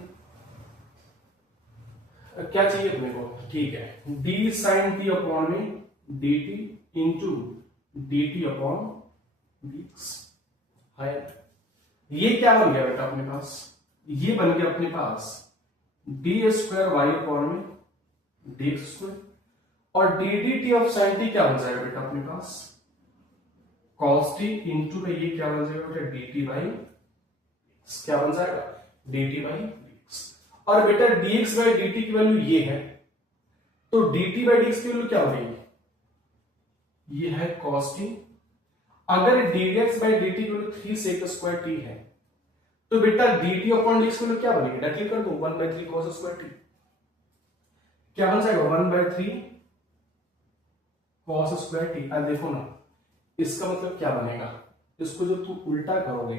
क्या चाहिए तुम्हें को, ठीक है डी साइन टी अपॉन में d t into d t upon dx है। ये क्या बन गया बेटा अपने पास, ये बन गया अपने पास डी स्क्वायर वाई अपॉन में डी एक्स स्क्वायर, और D D T of sine T क्या बन जाएगा बेटा अपने पास cos t इंटू में ये क्या बन जाएगा बेटा dt बाई क्या बन जाएगा dt बाई dx, और बेटा dx बाई dt की वैल्यू ये है तो dt बाई dx की वैल्यू क्या हो जाएगी, ये है cos t, अगर dx बाई dt की वैल्यू 3 sec स्क्वायर t है तो बेटा dt अपॉन dx की वैल्यू क्या बनेगी, डायरेक्टली कर दो 1/3 cos स्क्वायर t, क्या बन जाएगा 1/3 cos स्क्वायर t। अब देखो ना इसका मतलब क्या बनेगा, इसको जब तुम उल्टा करोगे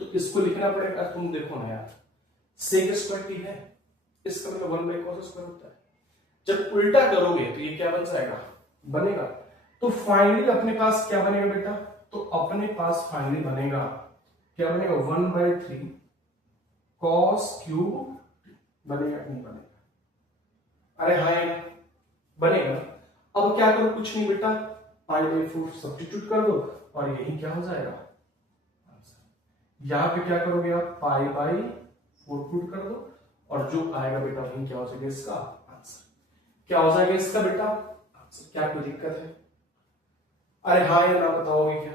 तो इसको लिखना पड़ेगा, तुम देखो ना यार सेक स्क्वायर टी है, इसका मतलब 1/cos स्क्वायर होता है, जब उल्टा करोगे तो ये क्या बन जाएगा बनेगा, तो फाइनली अपने पास क्या बनेगा बेटा, तो अपने पास फाइनली बनेगा क्या बनेगा 1/3 cos क्यूब बनेगा नहीं बनेगा, अरे हाँ बनेगा। अब क्या करो कुछ नहीं बेटा पाई बाई 4 सब्स्टिट्यूट कर दो और यही क्या हो जाएगा आंसर, यहां पे क्या करोगे आप पाई बाई 4 पुट कर दो और जो आएगा बेटा वही क्या हो जाएगा इसका आंसर, क्या हो जाएगा इसका बेटा आंसर। क्या कोई दिक्कत है, अरे हाँ या ना बताओगे क्या,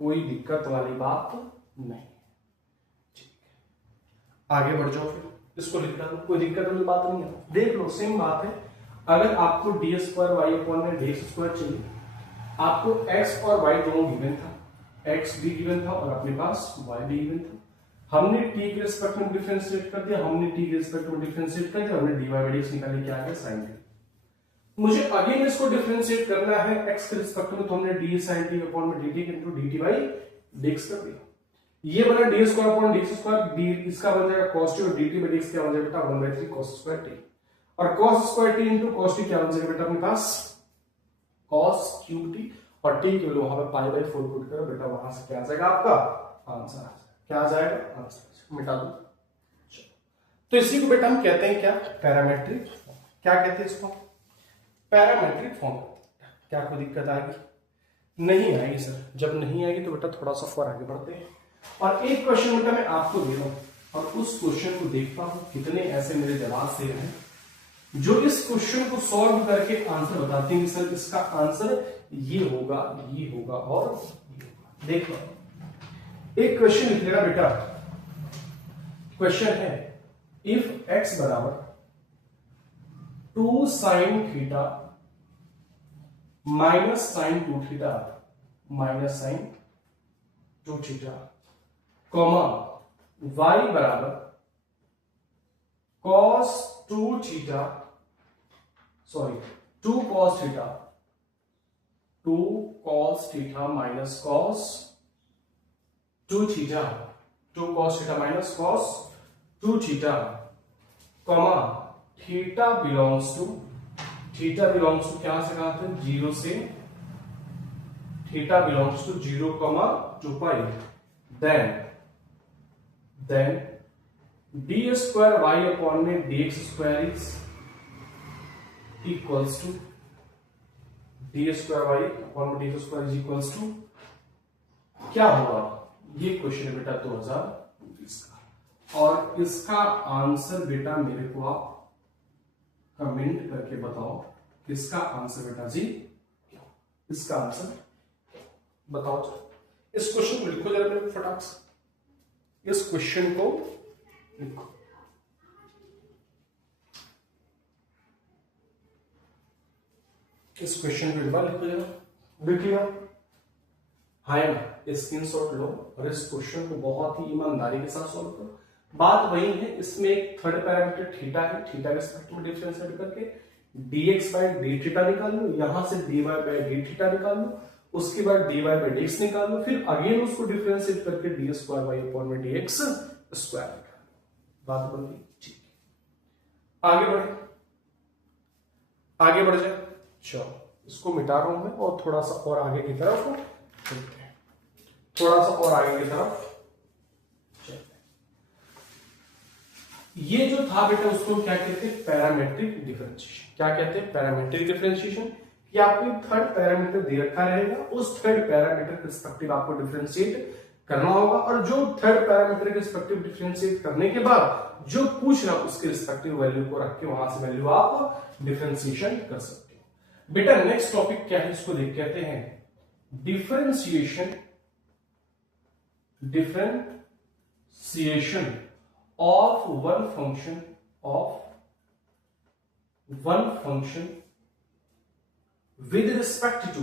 कोई दिक्कत वाली बात नहीं, ठीक है आगे बढ़ जाओ फिर इसको लिख डालो, कोई दिक्कत वाली बात नहीं है। देख लो सेम बात है, अगर आपको डी स्क्वायर वाई अपॉन में डी स्क्वायर चाहिए, आपको x और y दोनों गिवन था, x भी गिवन था और अपने पास y भी गिवन था, हमने t के रिस्पेक्ट में डिफरेंशिएट कर दिया, हमने t के रिस्पेक्ट में डिफरेंशिएट कर दिया, हमने dy बाई dx निकाले, क्या आ गया sin t। मुझे अगेन इसको डिफरेंशिएट करना है x के रिस्पेक्ट में, तो हमने d sin t अपॉन में dt into dt by dx कर दिया। ये बना d square upon dx square, d इसका बन जाएगा cos t और dt बाई dx क्या बन जाएगा बेटा 1/3 cos स्क्वायर t, और cos square t into cos t क्या बन जाएगा बेटा अपने पास cos qt, और t के लिए वहां पे पाई बाई 4 पुट करो बेटा, वहां से क्या आ जाएगा आपका आंसर आ जाएगा, क्या आ जाएगा आंसर, मिटा दो। तो इसी को बेटा हम कहते हैं क्या पैरामेट्रिक फॉर्म, क्या कहते हैं इसको पैरामेट्रिक फॉर्म। क्या कोई दिक्कत आएगी? नहीं आएगी सर, जब नहीं आएगी तो बेटा थोड़ा सा और आगे बढ़ते हैं, और एक क्वेश्चन बेटा मैं आपको दे रहा हूं और उस क्वेश्चन को देखता हूं कितने ऐसे मेरे जवाब से हैं जो इस क्वेश्चन को सॉल्व करके आंसर बताते हैं कि सर इसका आंसर ये होगा, ये होगा और ये होगा। देख लो, एक क्वेश्चन लिख लेगा बेटा, क्वेश्चन है इफ x बराबर 2 sin theta minus sine 2 theta minus sine 2 theta, comma y बराबर cos 2 theta, sorry 2 cos theta, 2 cos theta minus cos 2 theta, 2 cos theta minus cos 2 theta, comma theta belongs to क्या से कहा था 0 से, theta belongs to 0, 2 pi, then d square y upon में dx square is equals to d square y upon में dx square is equals to क्या होगा? ये क्वेश्चन है बेटा 2020 का, और इसका आंसर बेटा मेरे को आप कमेंट करके बताओ, इसका आंसर बेटा जी क्या? इसका आंसर बताओ। इस क्वेश्चन को लिखो जरा मेरे फटाक से, इस क्वेश्चन को लिखो। इस क्वेश्चन को एक बार लिखो जरा, लिख लिया? हाँ या ना? स्क्रीनशॉट लो और इस क्वेश्चन को बहुत ही ईमानदारी के साथ सॉल्व करो। बात वही है, इसमें एक थर्ड पैरामीटर थीटा है, थीटा के रिस्पेक्ट में डिफरेंशिएट करके dx बाय d थीटा निकाल लो, यहां से dy बाय d थीटा निकाल लो, उसके बाद dy बाय dx निकाल लो, फिर अगेन उसको डिफरेंशिएट करके d स्क्वायर y अपॉन में dx स्क्वायर निकाल लो। बात बन गई? ठीक है, आगे बढ़ जाए। चलो इसको मिटा रहा हूं मैं और थोड़ा सा और आगे की तरफ चलते हैं, थोड़ा सा और आगे की तरफ। ये जो था बेटा उसको क्या कहते हैं पैरामेट्रिक डिफरेंशिएशन। क्या कहते हैं पैरामेट्रिक डिफरेंशिएशन, कि आपको थर्ड पैरामीटर दे रखा रहेगा, उस थर्ड पैरामीटर के रिस्पेक्टिव आपको डिफरेंशिएट करना होगा, और जो थर्ड पैरामीटर के रिस्पेक्टिव डिफरेंशिएट करने के बाद जो पूछ रहा उसके रिस्पेक्टिव वैल्यू को रख के वहां से वैल्यू आप डिफरेंशिएशन कर सकते हो। बेटा नेक्स्ट टॉपिक क्या है, इसको देख कहते हैं differentiation of one function with respect to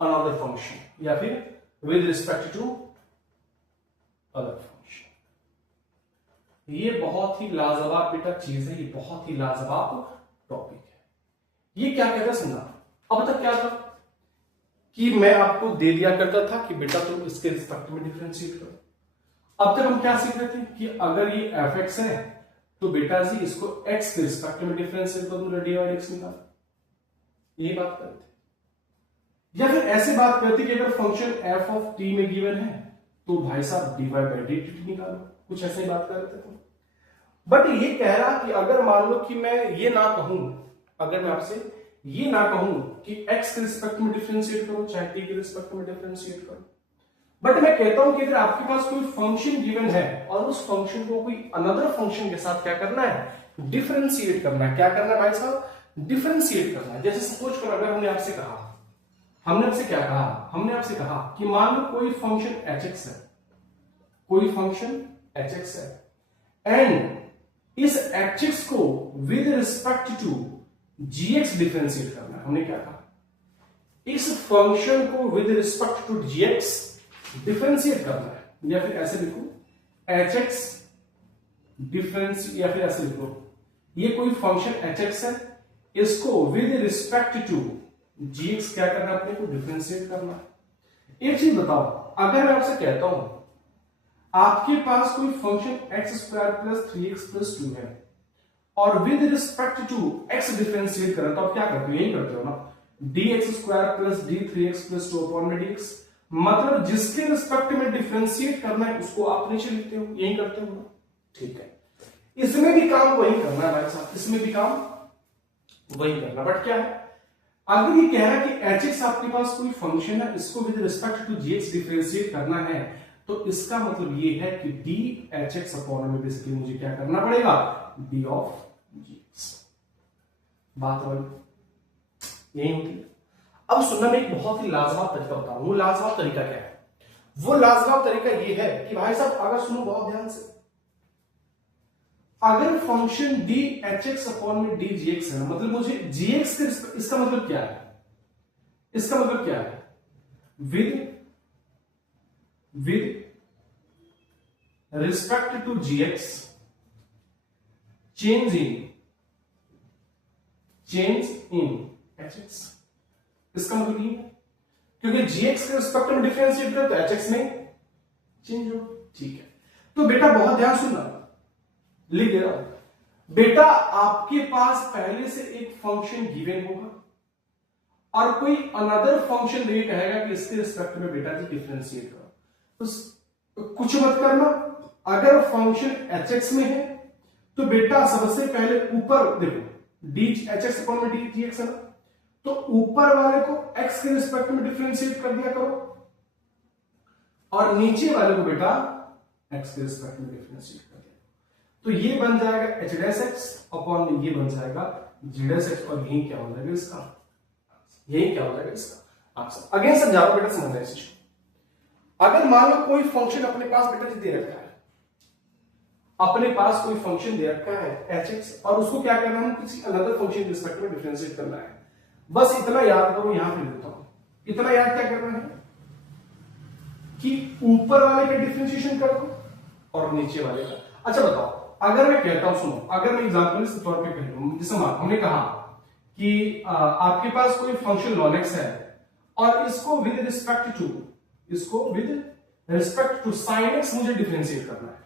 another function, या फिर with respect to other function। ये बहुत ही लाजवाब बेटा चीज है, ये बहुत ही लाजवाब टॉपिक है। ये क्या कहता है सुनना, अब तक क्या था कि मैं आपको दे दिया करता था कि बेटा तुम इसके रिस्पेक्ट में डिफरेंशिएट करो। अब तक हम क्या सीख रहे थे कि अगर ये fx है तो बेटा जी इसको x के रिस्पेक्ट में डिफरेंशिएट कर दो, dy बाई dx निकाल, यही बात करते। या फिर ऐसे बात करते कि अगर फंक्शन f ऑफ t में गिवन है तो भाई साहब dy बाई dt निकालो, कुछ ऐसे ही बात करते थे। बट ये कह रहा कि अगर मान लो कि मैं ये ना कहूं, अगर मैं आपसे ये ना कहूं कि x के रिस्पेक्ट में डिफरेंशिएट करो चाहे t के रिस्पेक्ट में डिफरेंशिएट करो, बट मैं कहता हूं कि अगर आपके पास कोई फंक्शन गिवन है और उस फंक्शन को कोई अनदर फंक्शन के साथ क्या करना है, डिफरेंशिएट करना है। क्या करना है भाई साहब, डिफरेंशिएट करना है। जैसे सपोज करो अगर हमने आपसे कहा कि मान लो कोई फंक्शन hx है, कोई फंक्शन hx है एंड इस hx को with respect to gx differentiate करना है। हमने क्या कहा, इस फंक्शन को with respect to gx differentiate करना है, या फिर ऐसे लिखो hx डिफरेंस, या फिर ऐसे लिखो ये कोई फंक्शन hx है, इसको विद रिस्पेक्ट टू gx क्या करना है, अपने को डिफरेंशिएट करना है। एक चीज बताओ, अगर मैं आपसे कहता हूं आपके पास कोई function x square plus 3x plus 2 है और with respect to x differentiate करना, तो आप क्या करते हो, यही करते हो ना, dx square plus d3x plus 2 upon में dx, मतलब जिसके रिस्पेक्ट में डिफरेंशिएट करना है उसको आप नीचे लिखते हो, यही करते हो ना, ठीक है। इसमें भी काम वही करना है भाई साहब, इसमें भी काम वही करना, बट क्या है, अगर ये कह रहा है कि hx आपके पास कोई फंक्शन है, इसको with respect to gx differentiate करना है, तो इसका मतलब ये है कि dHx अपॉन में बेसिकली मुझे क्या करना पड़ेगा, d ऑफ gx। बात वाली यही होती है। अब सुनना, मैं एक बहुत ही लाजवाब तरीका बता रहा हूं। वो लाजवाब तरीका क्या है, वो लाजवाब तरीका ये है कि भाई साहब अगर सुनो बहुत ध्यान से, अगर फंक्शन dHx अपॉन में dgx है, मतलब मुझे gx के, इसका मतलब क्या है, इसका मतलब क्या है, with respect to gx change in hx, इसका मतलब ये है क्योंकि gx के रिस्पेक्ट में डिफरेंशिएट करते तो hx में चेंज हो, ठीक है। तो बेटा बहुत ध्यान सुनना, लिख दे रहा हूं, बेटा आपके पास पहले से एक फंक्शन गिवन होगा और कोई अनदर फंक्शन दे कहेगा कि इसके रिस्पेक्ट में बेटा जी डिफरेंशिएट करो, तो कुछ मत करना। अगर फंक्शन hx में है तो बेटा सबसे पहले ऊपर देखो, hx अपॉन में dgx है ना, तो ऊपर वाले को x के रिस्पेक्ट में डिफरेंशिएट कर दिया करो और नीचे वाले को बेटा x के रिस्पेक्ट में डिफरेंशिएट कर दिया, तो ये बन जाएगा h डैश x अपॉन में ये बन जाएगा g डैश x, और यही क्या हो जाएगा इसका, यही क्या हो जाएगा इसका आंसर। अगेन समझा रहा हूं बेटा, समझना है। अगर मान लो कोई फंक्शन अपने पास बेटा दे रखा है, अपने पास कोई फंक्शन दे रखा है hx, और उसको क्या करना है, किसी अनदर फंक्शन के रिस्पेक्ट में डिफरेंशिएट करना है। बस इतना याद करो, यहां पे लिखता हूं, इतना याद क्या करना है कि ऊपर वाले का डिफरेंशिएशन कर दो और नीचे वाले का। अच्छा बताओ, अगर मैं कहता हूं, सुनो, अगर मैं एग्जांपल के तौर पे कह दूं, जैसे हमने कहा कि आपके पास कोई फंक्शन ln x है और इसको with respect to sin x मुझे डिफरेंशिएट करना है,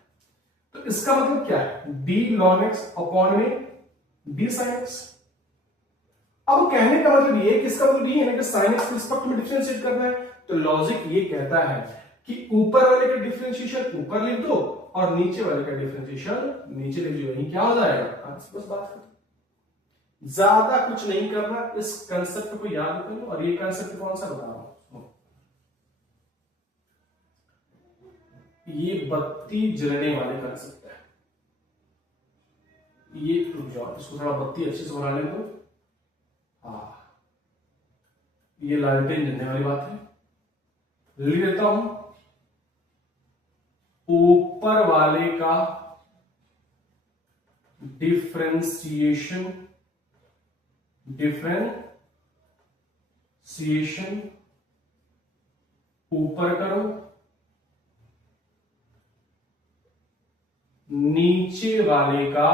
तो इसका मतलब क्या है, d ln x अपॉन में d sin x। अब कहने का मतलब ये कि इसका मतलब ये है कि sin x के रिस्पेक्ट में डिफरेंशिएट करना है, तो लॉजिक ये कहता है कि ऊपर वाले का डिफरेंशिएशन ऊपर लिख दो और नीचे वाले का डिफरेंशिएशन नीचे लिख दो, यही क्या हो जाएगा, बस बात खत्म। ज्यादा कुछ नहीं करना, इस कंसेप्ट को याद रखो। और ये कंसेप्ट कौन सा बता रहा हूं, ये बत्ती जलने वाले कंसेप्ट है, ये रुक जाओ, इसको थोड़ा बत्ती अच्छे से बना लें तो, हाँ ये लालटेन जलने वाली बात है। लिख देता हूं, ऊपर वाले का डिफरेंशिएशन ऊपर करो, नीचे वाले का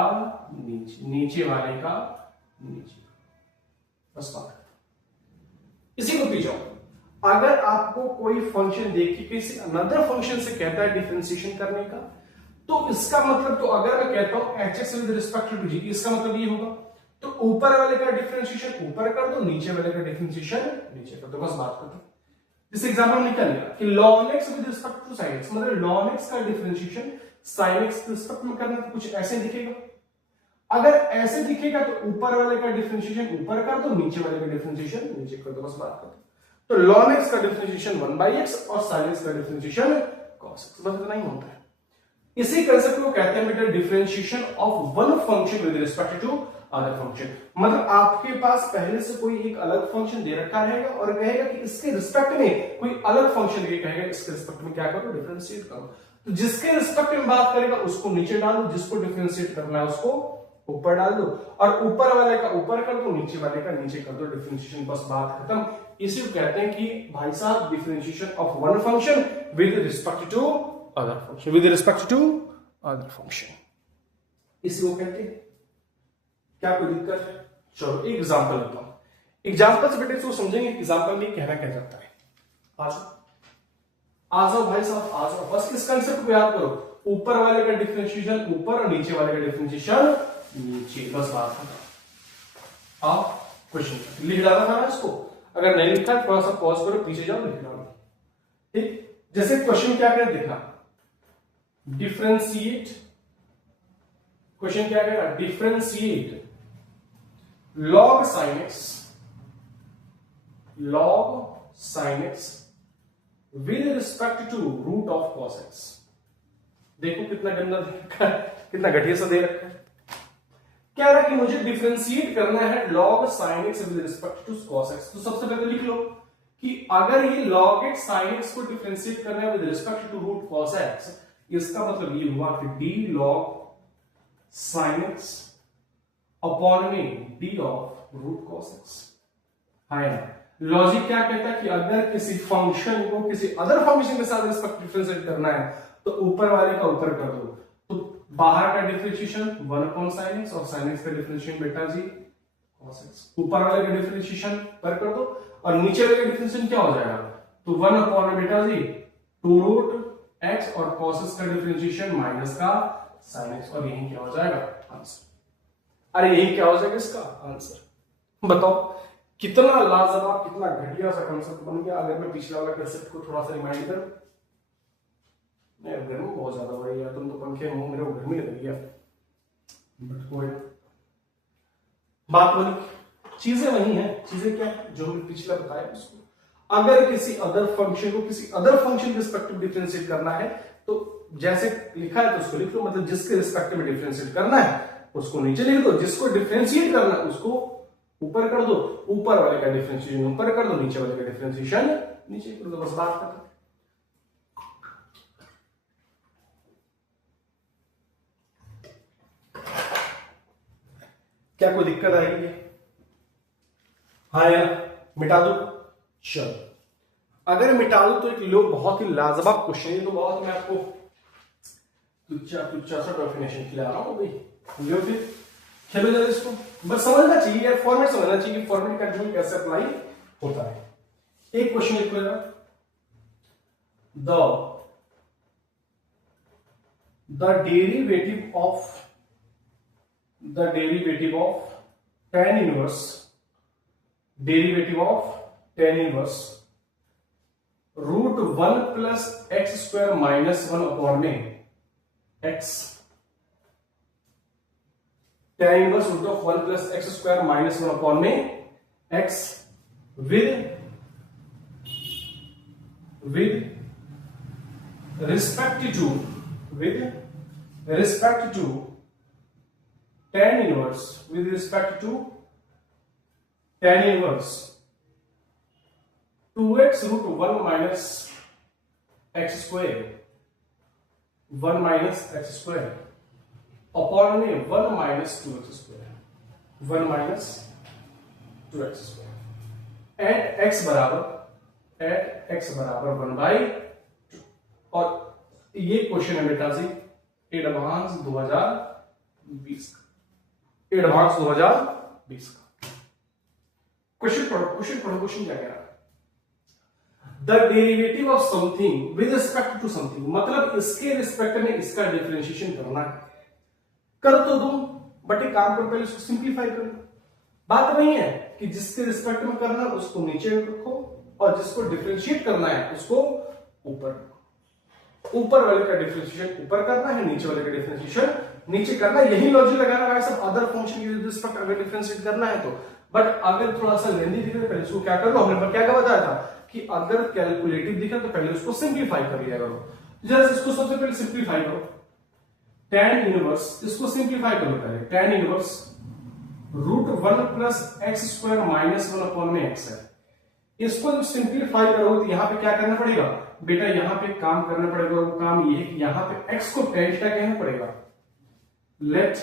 नीचे, बस बात। इसी को पीछे, अगर आपको कोई फंक्शन देख के किसी अनदर फंक्शन से कहता है डिफरेंशिएशन करने का, तो इसका मतलब, तो अगर मैं कहता हूं hx with respect to g, इसका मतलब ये होगा, तो ऊपर वाले का डिफरेंशिएशन ऊपर कर दो, नीचे वाले का डिफरेंशिएशन नीचे कर दो, बस बात कर दो। इस एग्जांपल में क्या लिखा कि ln x with respect to sin x, मतलब ln x का डिफरेंशिएशन sin x के रिस्पेक्ट में करना, तो कुछ ऐसे दिखेगा। अगर ऐसे दिखेगा तो ऊपर वाले का डिफरेंशिएशन ऊपर कर दो, नीचे वाले का डिफरेंशिएशन नीचे कर दो, बस बात कर दो। तो ln x का डिफरेंशिएशन 1/x और sin x का डिफरेंशिएशन cos x, बस इतना ही होता है। इसी कंसेप्ट को कहते हैं बेटा differentiation of one function with respect to other function. मतलब आपके पास पहले से कोई एक अलग फंक्शन दे रखा रहेगा और कहेगा कि इसके रिस्पेक्ट में कोई अलग फंक्शन दे कहेगा इसके रिस्पेक्ट में क्या करो, डिफरेंशिएट करो। तो जिसके रिस्पेक्ट में बात करेगा उसको नीचे डालो, जिसको डिफरेंशिएट करना है उसको ऊपर डाल दो, और ऊपर वाले का ऊपर कर दो, नीचे वाले का नीचे कर दो, डिफरेंशिएशन, बस बात खत्म। इसी को कहते हैं कि भाई साहब differentiation of one function with respect to other function, with respect to other function, इसी को कहते हैं। क्या कोई दिक्कत है? चलो एक एग्जांपल लेता हूं, एग्जांपल से बेटे इसको समझेंगे एग्जांपल में कहना क्या जाता है। आ जाओ भाई साहब, आ जाओ, बस इस कंसेप्ट को याद करो, ऊपर वाले का डिफरेंशिएशन ऊपर और नीचे वाले का डिफरेंशिएशन नीचे, बस बात खत्म। आओ क्वेश्चन लिख डाला था ना इसको, अगर नहीं लिखा थोड़ा सा पॉज करो, पीछे जाओ, लिख डालो। ठीक, जैसे क्वेश्चन क्या कह देखा, डिफरेंशिएट, क्वेश्चन क्या कहेगा, differentiate log sin x, log sin x with respect to root of cos x। देखो कितना गंदा दे रखा है, कितना घटिया सा दे रखा है। क्या रहा कि मुझे डिफरेंशिएट करना है log sin x with respect to cos x। तो सबसे पहले लिख लो कि अगर ये log x sin x को डिफरेंशिएट करना है with respect to root cos x, इसका मतलब ये हुआ कि d log sin x upon में d of root cos x है ना। लॉजिक क्या कहता है कि अगर किसी फंक्शन को किसी अदर फंक्शन के साथ रिस्पेक्ट डिफरेंशिएट करना है तो ऊपर वाले का ऊपर कर दो, तो बाहर का डिफरेंशिएशन 1 अपॉन sin x और sin x का डिफरेंशिएशन बेटा जी cos x, ऊपर वाले का डिफरेंशिएशन पर कर दो और नीचे वाले का डिफरेंशिएशन क्या हो जाएगा, तो 1 अपॉन बेटा जी 2 रूट x और cos x का डिफरेंशिएशन माइनस का sin x, और यही क्या हो जाएगा आंसर। अरे यही क्या हो जाएगा इसका आंसर, बताओ कितना लाजवाब, कितना घटिया सा कांसेप्ट बन गया। अगर मैं पिछला वाला कांसेप्ट को थोड़ा सा रिमाइंड करूं, गर्मी बहुत ज्यादा हो रही है, तुम तो पंखे मुंह मेरे को गर्मी लग रही है, बट कोई बात बनी, चीजें वही हैं, चीजें क्या है जो हमने पिछला बताया उसको। अगर किसी अदर फंक्शन को किसी अदर फंक्शन के रिस्पेक्ट में डिफरेंशिएट करना है तो जैसे लिखा है तो उसको लिख लो, मतलब जिसके रिस्पेक्ट में डिफरेंशिएट करना है उसको नीचे लिख दो, जिसको डिफरेंशिएट करना है उसको ऊपर कर दो, ऊपर वाले का डिफरेंशिएशन ऊपर कर दो, नीचे वाले का डिफरेंशिएशन नीचे कर दो, बस बात खत्म। क्या कोई दिक्कत आएगी? हाँ यार मिटा दो, चलो अगर मिटा दो तो एक लोग बहुत ही लाजवाब क्वेश्चन है, तो बहुत मैं आपको तुच्छा सा डेफिनेशन खिला रहा हूं भाई, फिर खेलो जरा इसको, बस समझना चाहिए यार, फॉर्मेट समझना चाहिए कि फॉर्मेट का जो कैसे अप्लाई होता है। एक क्वेश्चन लिखो जरा, the derivative of tan inverse root 1 plus x square minus 1 upon में x, tan inverse root of 1 plus x square minus 1 upon में x with respect to tan inverse 2x root 1 minus x square upon में 1 minus 2x square eight x बराबर 1/2। और ये question है बेटा जी advance 2020 का, question क्या कह रहा है, the derivative of something with respect to something, मतलब इसके रिस्पेक्ट में इसका डिफरेंशिएशन करना है, कर तो दो बट एक काम करो पहले इसको सिंप्लीफाई करो। बात वही है कि जिसके रिस्पेक्ट में करना है उसको नीचे रखो और जिसको डिफरेंशिएट करना है उसको ऊपर वाले का डिफरेंशिएशन ऊपर करना है, नीचे वाले का डिफरेंशिएशन नीचे करना है। यही लॉजिक लगाना है सब अदर फंक्शन के रिस्पेक्ट अगर डिफरेंशिएट करना है तो। बट अगर थोड़ा सा लेंदी दिखे तो पहले इसको क्या कर लो, हमने क्या बताया था कि अगर कैलकुलेटिव दिखे तो पहले उसको सिंप्लीफाई कर लिया करो। जैसे इसको सबसे पहले सिंप्लीफाई करो, tan इनवर्स, इसको सिंप्लीफाई करो पहले, tan inverse root 1 plus x square minus 1 upon में एक्स है। इसको जब सिंप्लीफाई करोगे तो यहां पे क्या करना पड़ेगा बेटा, यहां पे काम करना पड़ेगा, वो काम ये है कि यहां पे x को tan कहना पड़ेगा, लेट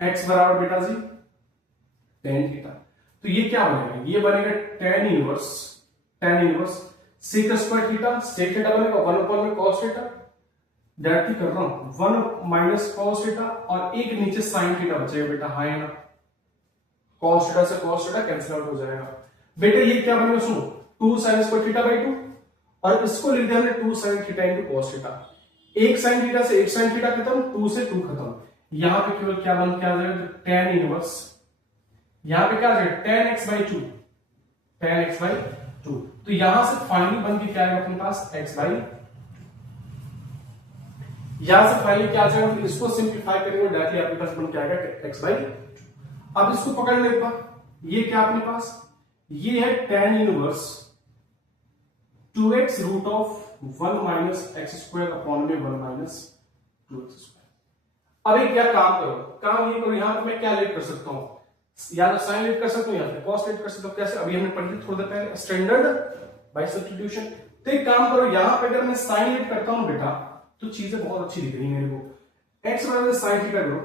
x बराबर बेटा जी टेन थीटा। तो ये क्या बनेगा, ये बनेगा tan inverse sec square theta, sec theta बनेगा 1 में cos थीटा, डायरेक्टली कर रहा हूं 1 माइनस cos थीटा, और एक नीचे sin थीटा बचेगा बेटा, हाई ना, cos थीटा से cos थीटा कैंसिल आउट हो जाएगा बेटा। ये क्या बनेगा सुनो 2 sin स्क्वायर थीटा बाई 2, और इसको लिख दिया हमने 2 sin theta into cos theta, एक sin थीटा से एक sin थीटा खत्म, 2 से 2 खत्म, यहां पे केवल क्या बन क्या आ जाएगा tan इनवर्स, यहां पे क्या आ जाएगा tan x by 2, tan x by 2। तो यहां से फाइनली बन के क्या आएगा अपने पास x बाई, यहां से फाइनली क्या आ जाएगा, इसको सिंप्लीफाई करेंगे डायरेक्टली आपके पास बन के आएगा x बाई। अब इसको पकड़ ले एक बार, ये क्या अपने पास, ये है tan inverse 2x root of 1 minus x square upon में 1 माइनस 2x स्क्वायर। अब एक क्या काम करो, काम ये करो, यहां पे मैं क्या लेट कर सकता हूं, या तो साइन लेट कर सकता हूं या फिर कॉस लेट कर सकता हूं। कैसे, अभी हमने पढ़ी थी थोड़ी देर पहले, स्टैंडर्ड बाय सब्स्टिट्यूशन। तो एक काम करो, यहां पे अगर मैं साइन लेट करता हूं बेटा तो चीजें बहुत अच्छी दिख रही है मेरे को। x बराबर साइन थीटा करो,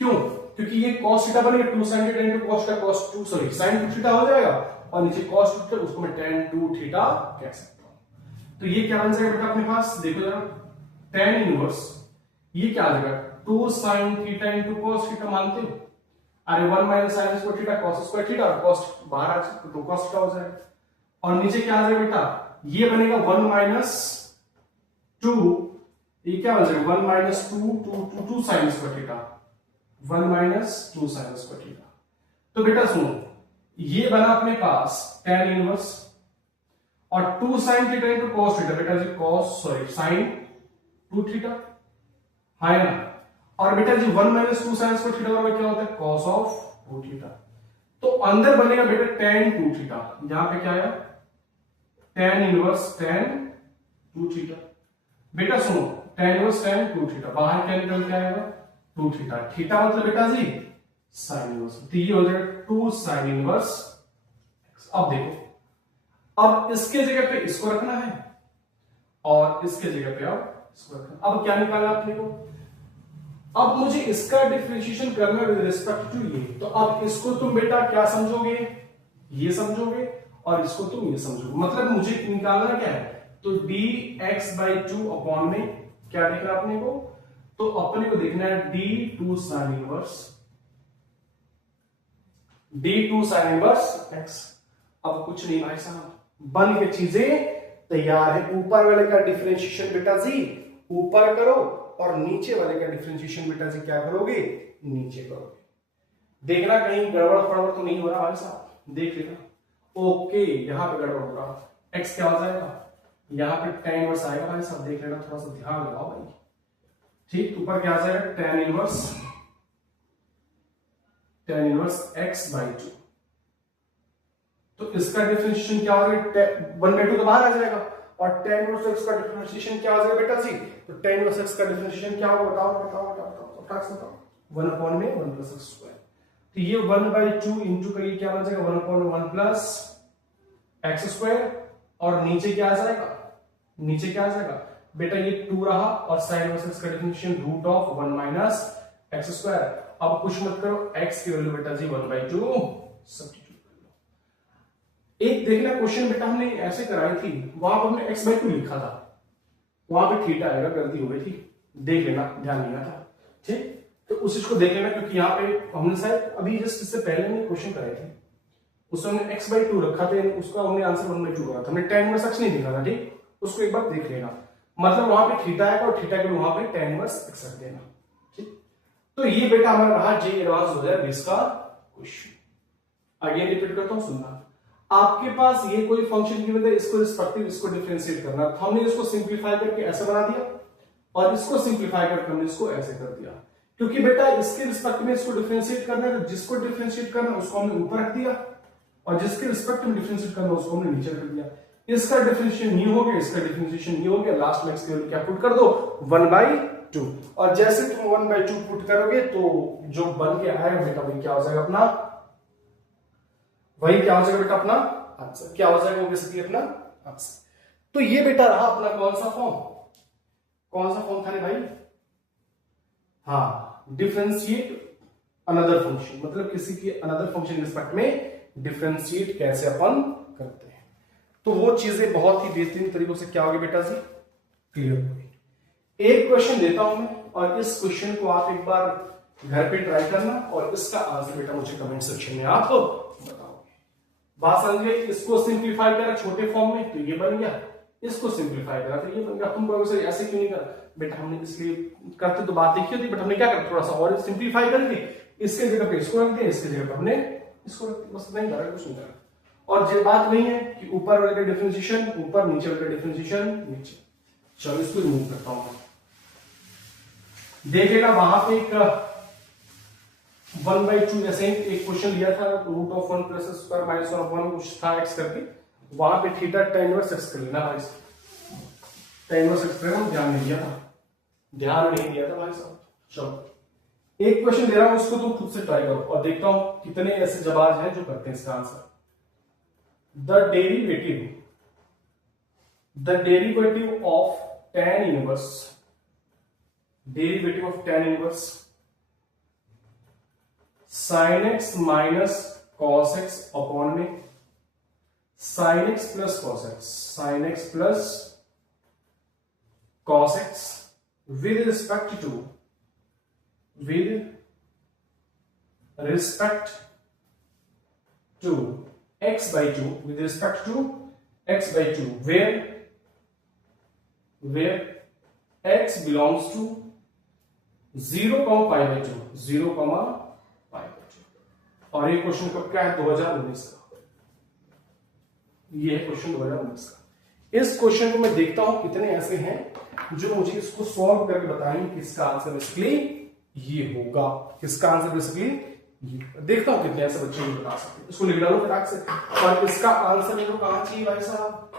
क्यों, क्योंकि ये cos थीटा बनेगा 2 sin theta into cos theta, cos 2 sorry sin 2 theta हो जाएगा, और नीचे cos 2 थीटा, उसको मैं tan 2 थीटा कह सकता हूं। तो ये क्या बन जाएगा बेटा अपने पास, देखो जरा tan इनवर्स, ये क्या आ जाएगा 2 sin theta into cos theta, मानते हो, अरे 1 minus sin square theta cos square theta, और cos बाहर आ जाए तो cos थीटा हो जाएगा, और नीचे क्या आ जाएगा बेटा, ये बनेगा 1 माइनस 2, ये क्या बन जाएगा 1 minus 2 sin square theta, 1 minus 2 sin square theta. तो बेटा सुनो, ये बना अपने पास tan इनवर्स, और 2 sin theta into cos theta, बेटा जी sin 2 थीटा, है ना, और बेटा जी 1 माइनस 2 sin स्क्वायर थीटा बराबर क्या होता है cos ऑफ 2 थीटा। तो अंदर बनेगा बेटा tan 2 थीटा, यहां पे क्या आया tan इनवर्स tan 2 थीटा। बेटा सुनो tan इनवर्स tan 2 थीटा, बाहर क्या निकल के आएगा 2 थीटा, थीटा मतलब बेटा जी साइन इनवर्स, तो ये हो जाएगा 2 sin इनवर्स। अब देखो, अब इसके जगह पे इसको रखना है, और इसके जगह पे अब इसको रखना। अब क्या निकालना अपने को, अब मुझे इसका डिफरेंशिएशन करना है विद रिस्पेक्ट टू ये, तो अब इसको तुम बेटा क्या समझोगे, ये समझोगे, और इसको तुम ये समझोगे, मतलब मुझे निकालना क्या है, तो dx बाई 2 अपॉन में क्या देखना अपने को, तो अपने को देखना है d2 sin inverse, d2 sin inverse x। अब कुछ नहीं भाई साहब, बन के चीजें तैयार है। ऊपर वाले का डिफरेंशिएशन बेटा जी ऊपर करो, और नीचे वाले का डिफरेंशिएशन बेटा जी क्या करोगे, नीचे करोगे। देखना कहीं गड़बड़ फड़बड़ तो नहीं हो रहा भाई साहब, देख लेना। ओके, यहां पे गड़बड़ हो रहा, x क्या हो जाएगा, यहां पे tan इनवर्स आएगा भाई साहब, देख लेना, थोड़ा सा ध्यान लगाओ भाई। ठीक, ऊपर क्या आ जाएगा tan इनवर्स x बाई 2। तो इसका डिफरेंशिएशन क्या हो जाएगा, 1/2 तो बाहर आ जाएगा, और tan इनवर्स x का डिफरेंशिएशन क्या हो जाएगा बेटा जी, तो tan इनवर्स x का डिफरेंशिएशन क्या होगा, बताओ 1 अपॉन में 1 प्लस x स्क्वायर। तो ये 1/2 इंटू का ये क्या बन जाएगा 1 अपॉन 1 प्लस x स्क्वायर, और नीचे क्या आ जाएगा, नीचे क्या आ जाएगा बेटा ये 2 रहा, और sin इनवर्स x का differentiation root of 1 minus x square. अब कुछ मत करो, x की वैल्यू बेटा जी 1/2 सब्स्टिट्यूट कर लो। एक देखना क्वेश्चन बेटा हमने ऐसे कराई थी, वहां पर हमने x/2 लिखा था, वहां पे थीटा आएगा, गलती हो गई थी, देख लेना, ध्यान नहीं आया था। ठीक, तो उस चीज को देख लेना, क्योंकि यहाँ पे हमने शायद अभी जस्ट इससे पहले हमने क्वेश्चन कराए थे, उसमें हमने x/2 रखा था, उसका हमने आंसर 1/2 रखा था, हमने tan इनवर्स x नहीं लिखा था। ठीक, उसको एक बार देख लेना, मतलब वहां पे थीटा है और थीटा के लिए वहां पे tan इनवर्स x रख देना। ठीक, तो ये बेटा हमारा रहा जे एडवांस हो गया 20 का क्वेश्चन। अगेन रिपीट करता हूं, सुनना। आपके पास ये कोई फंक्शन की वजह, इसको रिस्पेक्टिव इसको डिफरेंशिएट करना, तो हमने इसको सिंप्लीफाई करके ऐसे बना दिया, और इसको सिंप्लीफाई करके हमने इसको ऐसे कर दिया, क्योंकि बेटा इसके रिस्पेक्ट में इसको डिफरेंशिएट करना है, तो जिसको डिफरेंशिएट करना उसको हमने ऊपर रख दिया, और जिसके रिस्पेक्ट में डिफरेंशिएट करना उसको हमने नीचे रख दिया। इसका डिफरेंशिएशन न्यू हो गया, इसका डिफरेंशिएशन न्यू हो गया, लास्ट में इसकी वैल्यू क्या पुट कर दो 1/2, और जैसे तुम 1/2 पुट करोगे तो जो बन के आएगा बेटा वही क्या हो जाएगा अपना, वही क्या हो जाएगा बेटा अपना आंसर, क्या हो जाएगा वो बेसिकली अपना आंसर। तो ये बेटा रहा अपना कौन सा फॉर्म, कौन सा फॉर्म था रे भाई, हाँ डिफरेंशिएट अनदर फंक्शन, मतलब किसी की अनदर फंक्शन के रिस्पेक्ट में डिफरेंशिएट कैसे अपन करते हैं। तो वो चीजें बहुत ही बेहतरीन तरीकों से क्या होगी बेटा जी, क्लियर होगी। एक क्वेश्चन देता हूं मैं, और इस क्वेश्चन को आप एक बार घर पे ट्राई करना, और इसका आंसर बेटा मुझे कमेंट सेक्शन में आप बताओगे। बात समझ गए। इसको सिंप्लीफाई करा छोटे फॉर्म में तो ये बन गया, इसको सिंप्लीफाई करा तो ये बन गया। तुम कहोगे सर ऐसे क्यों नहीं करा बेटा, हमने इसलिए करते तो बात देखी होती, बट हमने क्या करा, थोड़ा सा और सिंप्लीफाई करके इसके जगह पे इसको रख दिया, इसके जगह पे हमने इसको रख दिया, बस नहीं करा, कुछ नहीं करा। और ये बात वही है कि ऊपर वाले का डिफरेंशिएशन ऊपर, नीचे वाले का डिफरेंशिएशन नीचे। चलो इसको रिमूव करता हूं मैं। देखेगा वहां पे एक 1/2 ऐसे एक क्वेश्चन लिया था, root of 1 plus square minus 1 upon कुछ था एक्स करके, वहां पे थीटा tan इनवर्स एक्स कर लेना भाई साहब। tan इनवर्स एक्स करना ध्यान नहीं दिया था, ध्यान नहीं दिया था भाई साहब। चलो एक क्वेश्चन दे रहा हूं, उसको तुम खुद से ट्राई करो और देखता हूं कितने ऐसे जवाब हैं जो करते हैं इसका answer. The derivative of tan inverse, derivative of tan inverse sin x minus cos x upon में sin x plus cos x, sin x plus cos x with respect to x by 2, with respect to x by 2, where x belongs to 0, pi by 2, 0, pi by 2। और ये question कब का है, 2019 का। ये है question 2019 का। इस क्वेश्चन को मैं देखता हूं कितने ऐसे हैं जो मुझे इसको सॉल्व करके बताएंगे किसका आंसर बेसिकली ये होगा, किसका आंसर बेसिकली ये। देखता हूं कितने ऐसे बच्चे मुझे बता सकते हैं। इसको लिख डालो फटाक से, और इसका आंसर मेरे को कहां चाहिए भाई साहब,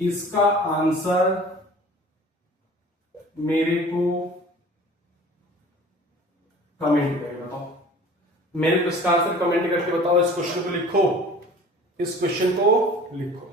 इसका आंसर मेरे को कमेंट करके बताओ, मेरे को इसका आंसर कमेंट करके बताओ। इस क्वेश्चन को लिखो, इस क्वेश्चन को लिखो।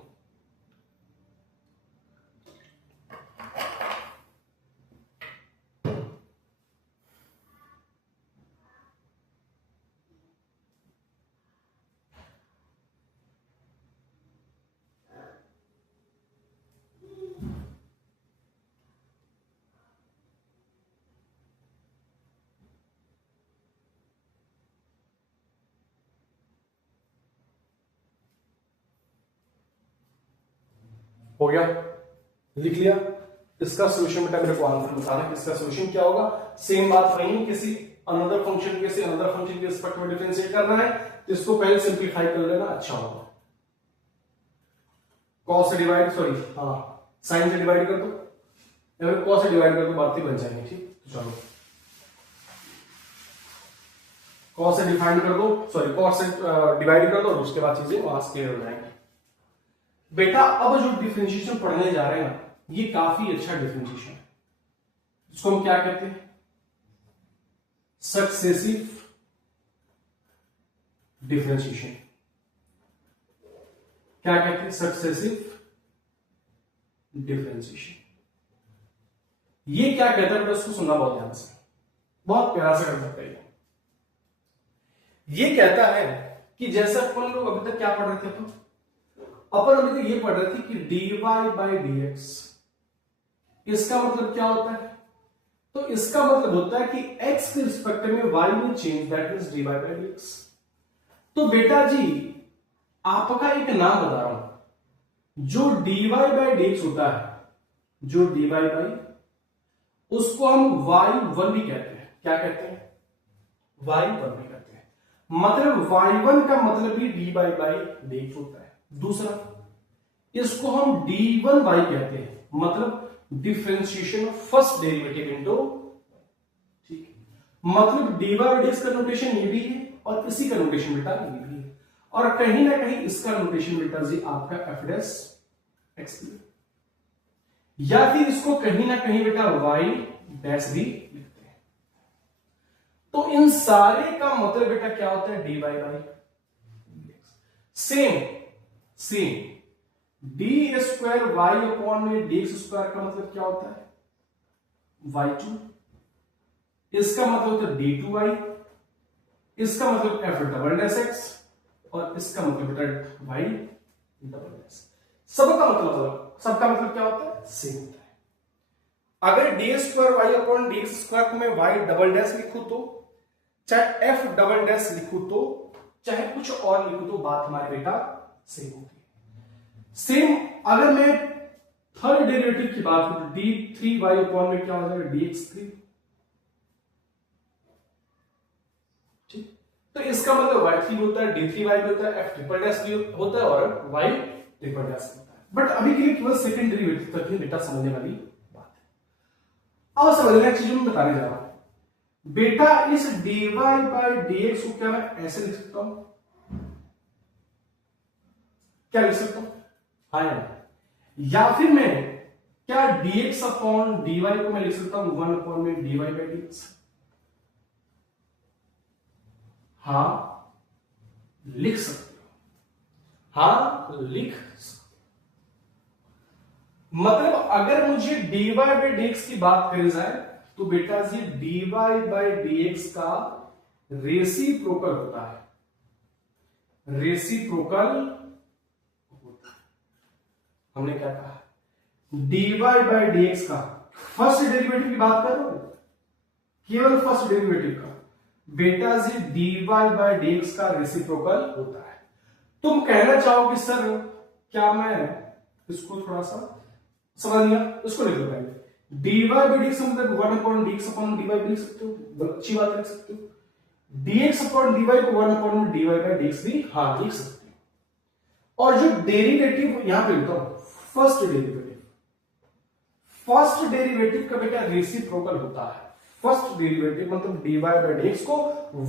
हो गया, लिख लिया। इसका सॉल्यूशन बेटा मेरे को आंसर बताना है, इसका सॉल्यूशन क्या होगा। सेम बात वही, किसी अनदर फंक्शन के रिस्पेक्ट में डिफरेंशिएट करना है तो इसको पहले सिंप्लीफाई कर लेना अच्छा होगा। कॉस से डिवाइड, सॉरी हाँ साइन से डिवाइड कर दो, अगर कॉस से डिवाइड कर दो बातें बन जाएंगी। ठीक, तो चलो कॉस से डिफाइन कर दो, सॉरी कॉस से डिवाइड कर दो, और उसके बाद चीजें वहां से क्लियर हो जाएंगी। बेटा अब जो डिफरेंशिएशन पढ़ने जा रहे हैं ना, ये काफी अच्छा डिफरेंशिएशन है। इसको हम क्या कहते हैं, सक्सेसिव डिफरेंशिएशन। क्या कहते हैं, सक्सेसिव डिफरेंशिएशन। ये क्या कहता है बेटा, उसको सुनना बहुत ध्यान से, बहुत प्यारा से कर सकते हैं। ये कहता है कि जैसे अपन लोग अभी तक क्या पढ़ रहे थे, अपन अभी तक ये पढ़ रहे थे कि dy बाई dx, इसका मतलब क्या होता है, तो इसका मतलब होता है कि x के रिस्पेक्ट में y में change, that means dy by dx। तो बेटा जी आपका एक नाम बता रहा हूं, जो dy बाई dx होता है, जो dy बाई, उसको हम y1 भी कहते हैं। क्या कहते हैं, y1 भी कहते हैं। मतलब y1 का मतलब भी dy बाई dx होता है। दूसरा, इसको हम d1y कहते हैं, मतलब differentiation of first derivative into, ठीक है, मतलब dy बाई dx का नोटेशन ये भी है और इसी का नोटेशन बेटा ये भी है, और कहीं ना कहीं इसका नोटेशन बेटा जी आपका f डैश x भी, या फिर इसको कहीं ना कहीं बेटा y डैश भी लिखते हैं। तो इन सारे का मतलब बेटा क्या होता है, dy by same d square y upon में dx स्क्वायर का मतलब क्या होता है, y2। इसका मतलब होता है d2y, इसका मतलब एफ डबल डैश एक्स और इसका मतलब बेटा वाई डबल डैश। सबका मतलब क्या होता है? सेम होता है। अगर d square y upon d x square को मैं वाई डबल डैश लिखूं तो, चाहे एफ डबल डैश लिखूं तो, चाहे कुछ और लिखूं तो बात हमारे बेटा सेम होती है। सेम अगर मैं थर्ड डेरिवेटिव की बात करूं, डी थ्री वाई अपॉन में क्या हो जाएगा? D x three. ठीक, तो इसका मतलब वाई थ्री होता है, डी थ्री वाई भी होता है, एफ ट्रिपल डैश भी होता है और वाई ट्रिपल डैश होता है। बट अभी के लिए केवल सेकंड डेरिवेटिव तक ही बेटा समझने वाली बात है। अब समझने की चीज मैं बताने जा रहा हूं बेटा, इस dy बाई dx को क्या मैं ऐसे लिख सकता हूं? क्या लिख सकता हूं? हाँ, या फिर मैं क्या dx अपॉन dy को मैं लिख सकता हूं 1 अपॉन में dy बाई dx? हाँ लिख सकते हो, हाँ लिख सकते हो। मतलब अगर मुझे dy बाई dx की बात करी जाए तो बेटा ये dy बाई dx का रेसिप्रोकल होता है। रेसिप्रोकल होता है, हमने क्या कहा? dy बाई dx का फर्स्ट डेरिवेटिव की बात करो, केवल फर्स्ट डेरिवेटिव का, बेटा ये dy बाई dx का रेसिप्रोकल होता है। तुम कहना चाहोगे सर क्या मैं इसको थोड़ा सा समझ लिया, उसको लिख लो पहले। dy बाई dx मतलब 1 अपॉन dx अपॉन dy भी लिख सकते हो, अच्छी बात लिख सकते हो। dx अपॉन dy को 1 अपॉन dy बाई dx भी हाँ लिख सकते हो। और जो डेरिवेटिव यहां पे लिखता हूं फर्स्ट डेरिवेटिव, फर्स्ट डेरिवेटिव का बेटा रेसिप्रोकल होता है। फर्स्ट डेरिवेटिव मतलब dy बाई dx को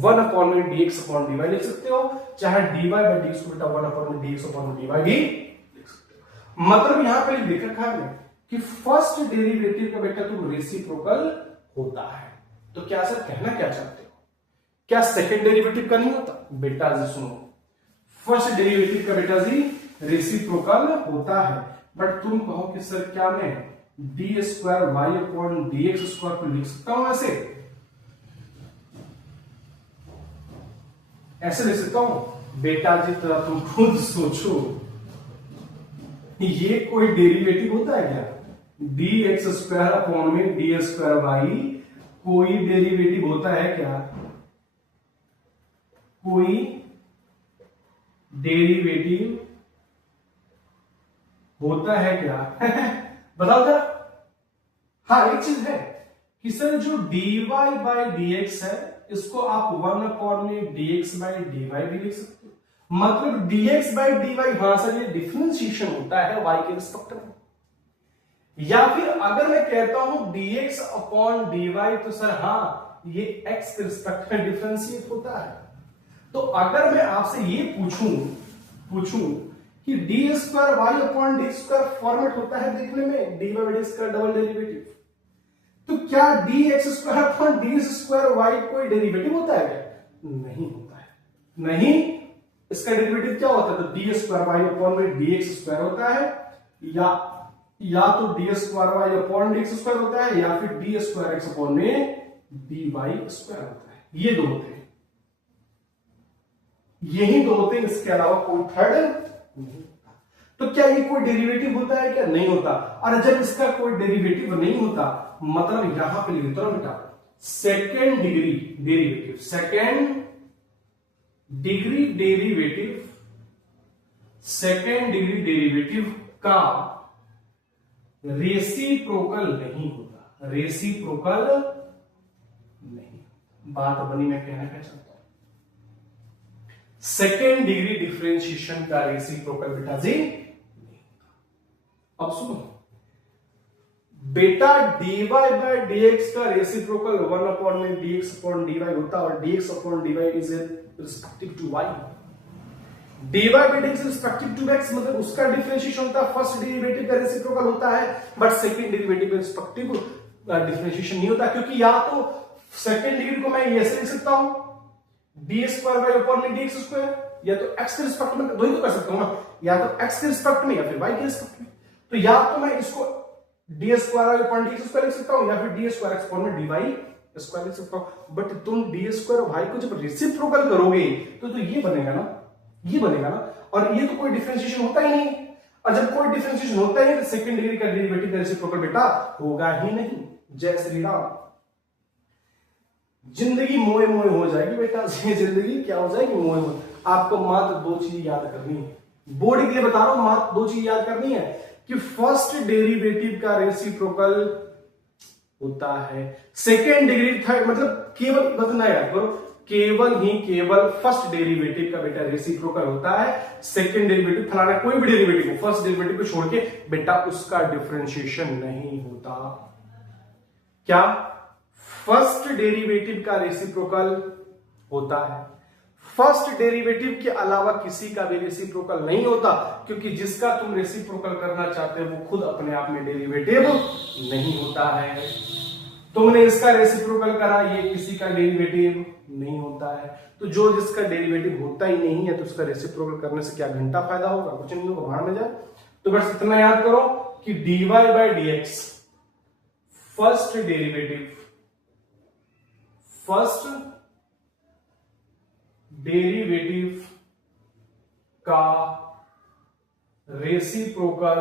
1 अपॉन में dx अपॉन dy लिख सकते हो, चाहे dy बाई dx को बेटा 1 अपॉन में dx अपॉन dy भी लिख सकते हो। मतलब यहां पे लिख रखा है कि फर्स्ट डेरिवेटिव का बेटा तुम रेसिप्रोकल होता है। तो क्या सर कहना क्या चाहते हो? क्या सेकंड डेरिवेटिव का नहीं होता? बेटा जी सुनो, फर्स्ट डेरिवेटिव का बेटा जी रेसिप्रोकल होता है, बट तुम कहो कि सर क्या मैं d square y upon d x square को लिख सकता हूं ऐसे? ऐसे लिख सकता हूं? बेटा जी तो तुम खुद सोचो, ये कोई डेरिवेटिव होता है क्या? डी एक्स स्क्वायर अपॉन में डी स्क्वायर वाई कोई डेरिवेटिव होता है क्या? कोई डेरिवेटिव होता है क्या? बताओ जरा। हाँ एक चीज है कि सर जो dy बाई dx है इसको आप 1 अपॉन में dx बाई dy भी लिख सकते हो। मतलब dx बाई dy, हाँ सर ये डिफरेंशिएशन होता है y के रिस्पेक्ट में। या फिर अगर मैं कहता हूं dx अपॉन dy तो सर हाँ ये x के रिस्पेक्ट में डिफरेंशिएट होता है। तो अगर मैं आपसे ये पूछूं कि d square y upon d square format होता है देखने में d by d square double derivative, तो क्या d x square upon d square y कोई डेरिवेटिव होता है क्या? नहीं होता है। नहीं, इसका डेरिवेटिव क्या होता है? तो डी स्क्वायर वाई अपॉन में डी एक्स स्क्वायर होता है, या तो d square y upon d x square होता है, या फिर डी स्क्वायर एक्स अपॉन में डी वाई स्क्वायर होता है। ये दो होते हैं, यही दो होते हैं, इसके अलावा कोई थर्ड नहीं होता। तो क्या ये कोई डेरिवेटिव होता है क्या? नहीं होता। और जब इसका कोई डेरिवेटिव नहीं होता मतलब यहां पे लिखता हूं बेटा second degree derivative, second degree derivative, second degree derivative का रेसिप्रोकल नहीं होता। रेसिप्रोकल नहीं, बात बनी मैं कहना क्या चाहता हूं? सेकेंड डिग्री डिफरेंशिएशन का रेसिप्रोकल बेटा जी नहीं होता। अब सुनो बेटा dy बाई dx का रेसिप्रोकल 1 अपॉन में dx अपॉन dy होता है, और dx upon dy is respective to y। dy by dx respective to x मतलब उसका डिफरेंशिएशन होता है, फर्स्ट डेरिवेटिव का रेसिप्रोकल होता है, बट सेकंड डेरिवेटिव का रिस्पेक्टिव डिफरेंशिएशन नहीं होता, क्योंकि या तो सेकंड डिग्री को मैं ऐसे लिख सकता हूं डी स्क्वायर बाई अपॉन में डी एक्स स्क्वायर, या तो एक्स के रिस्पेक्ट में, दो ही तो कर सकता हूं ना, या तो एक्स के रिस्पेक्ट में या फिर वाई के रिस्पेक्ट में। तो या तो मैं इसको d square by upon d x square लिख सकता हूं, या फिर डी स्क्वायर एक्स अपॉन में d y square reciprocal, but तुम डी स्क्वायर वाई को जब रेसिप्रोकल करोगे तो ये बनेगा ना, ये बनेगा ना, और ये तो कोई डिफरेंशिएशन होता ही नहीं, और जब कोई डिफरेंशिएशन होता ही तो सेकंड डिग्री का डेरिवेटिव का रेसिप्रोकल बेटा होगा ही नहीं। जय श्री राम। जिंदगी मोए मोए हो जाएगी बेटा, जिंदगी क्या हो जाएगी, मोए मोए। आपको मात्र दो चीज याद करनी है, बोर्ड के लिए बता रहा हूं, मात्र दो चीज याद करनी है कि फर्स्ट डेरिवेटिव का रेसिप्रोकल होता है सेकेंड डिग्री, थर्ड, मतलब केवल बतना याद करो, केवल फर्स्ट डेरिवेटिव का बेटा रेसिप्रोकल होता है, सेकेंड डेरिवेटिव फलाना कोई भी डेरिवेटिव को, फर्स्ट डेरिवेटिव को छोड़ के बेटा उसका डिफरेंशिएशन नहीं होता। क्या फर्स्ट डेरिवेटिव का रेसिप्रोकल होता है, फर्स्ट डेरिवेटिव के अलावा किसी का भी रेसिप्रोकल नहीं होता, क्योंकि जिसका तुम रेसिप्रोकल करना चाहते हो वो खुद अपने आप में डेरिवेटिव नहीं होता है। तुमने इसका रेसिप्रोकल करा, ये किसी का डेरिवेटिव नहीं होता है, तो जो जिसका डेरिवेटिव होता ही नहीं है तो उसका रेसिप्रोकल करने से क्या घंटा फायदा होगा, कुछ नहीं होगा, बाहर में जाए। तो बस इतना याद करो कि dy by dx first derivative का रेसिप्रोकल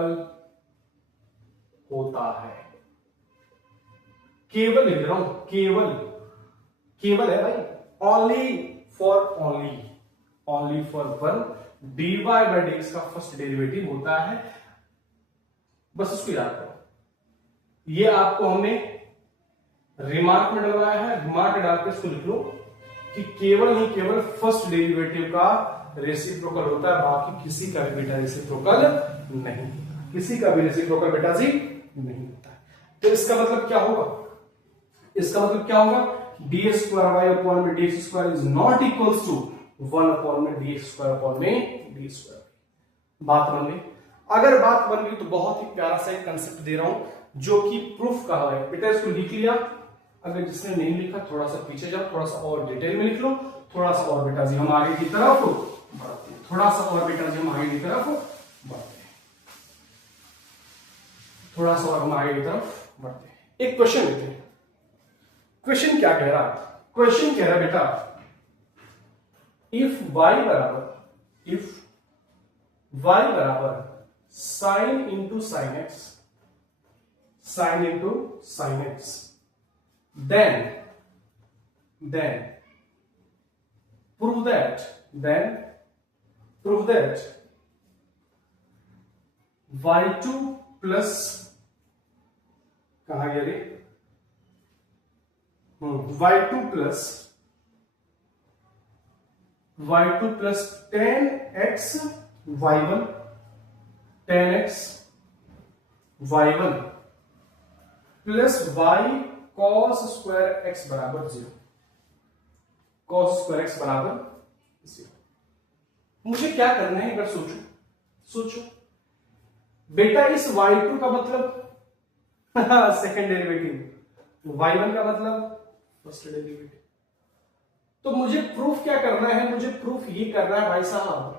होता है। केवल लिख रहा हूं, केवल है भाई, only for one dy by dx का फर्स्ट डेरिवेटिव होता है, बस उसको याद करो। ये आपको हमने रिमार्क में डलवाया है, रिमार्क डाल के इसको लिख लो कि केवल फर्स्ट डेरिवेटिव का रेसिप्रोकल होता है, बाकी किसी का भी बेटा रेसिप्रोकल नहीं होता, किसी का भी रेसिप्रोकल बेटा जी नहीं होता। तो इसका मतलब क्या होगा, डी स्क्वायर वाई अपॉन में d square is not equals to 1 upon में डी स्क्वायर अपॉन में डी स्क्वायर। बात बन गई? अगर बात बन गई तो बहुत ही प्यारा सा एक कंसेप्ट दे रहा हूं जो कि प्रूफ कहा है बेटा, इसको लिख लिया। अगर जिसने नहीं लिखा थोड़ा सा पीछे जाओ, थोड़ा सा और डिटेल में लिख लो, थोड़ा सा और बेटा जी हम आगे की तरफ बढ़ते हैं, थोड़ा सा और बेटा जी हम आगे की तरफ बढ़ते हैं, थोड़ा सा और हम आगे की तरफ बढ़ते हैं। एक क्वेश्चन लेते हैं। क्वेश्चन क्या कह रहा है? क्वेश्चन कह रहा है बेटा इफ y बराबर sine into sine x, then prove that y2 plus कहा गया रे, y2 plus 10x y1 plus y cos square x बराबर 0, मुझे क्या करना है? अगर सोचो बेटा, इस y2 का मतलब सेकेंड डेरिवेटिव, y1 का मतलब फर्स्ट डेरिवेटिव। तो मुझे प्रूफ क्या करना है? मुझे प्रूफ ये करना है भाई साहब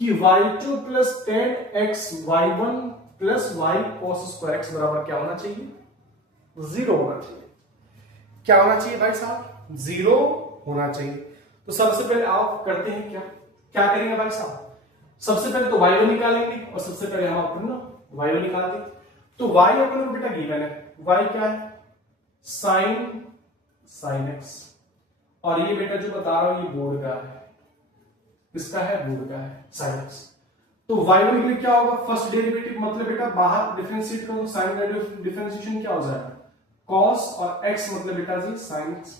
कि y2 plus 10x y1 plus y cos square x बराबर क्या होना चाहिए? 0 होना चाहिए। क्या होना चाहिए भाई साहब? 0 होना चाहिए। तो सबसे पहले आप करते हैं क्या करेंगे भाई साहब? सबसे पहले तो y1 निकालेंगे, और सबसे पहले हम अपने ना y1 निकालते हैं। तो y अपने बेटा गिवन है, y क्या है? साइन x, और ये बेटा जो बता रहा हूं ये बोर्ड का है, किसका है? बोर्ड का है, साइन x। तो y1 के लिए क्या होगा? फर्स्ट डेरिवेटिव, मतलब बेटा बाहर डिफरेंशिएट करो, साइन का डिफरेंशिएशन क्या हो जाएगा? cos, और x मतलब बेटा जी sin x,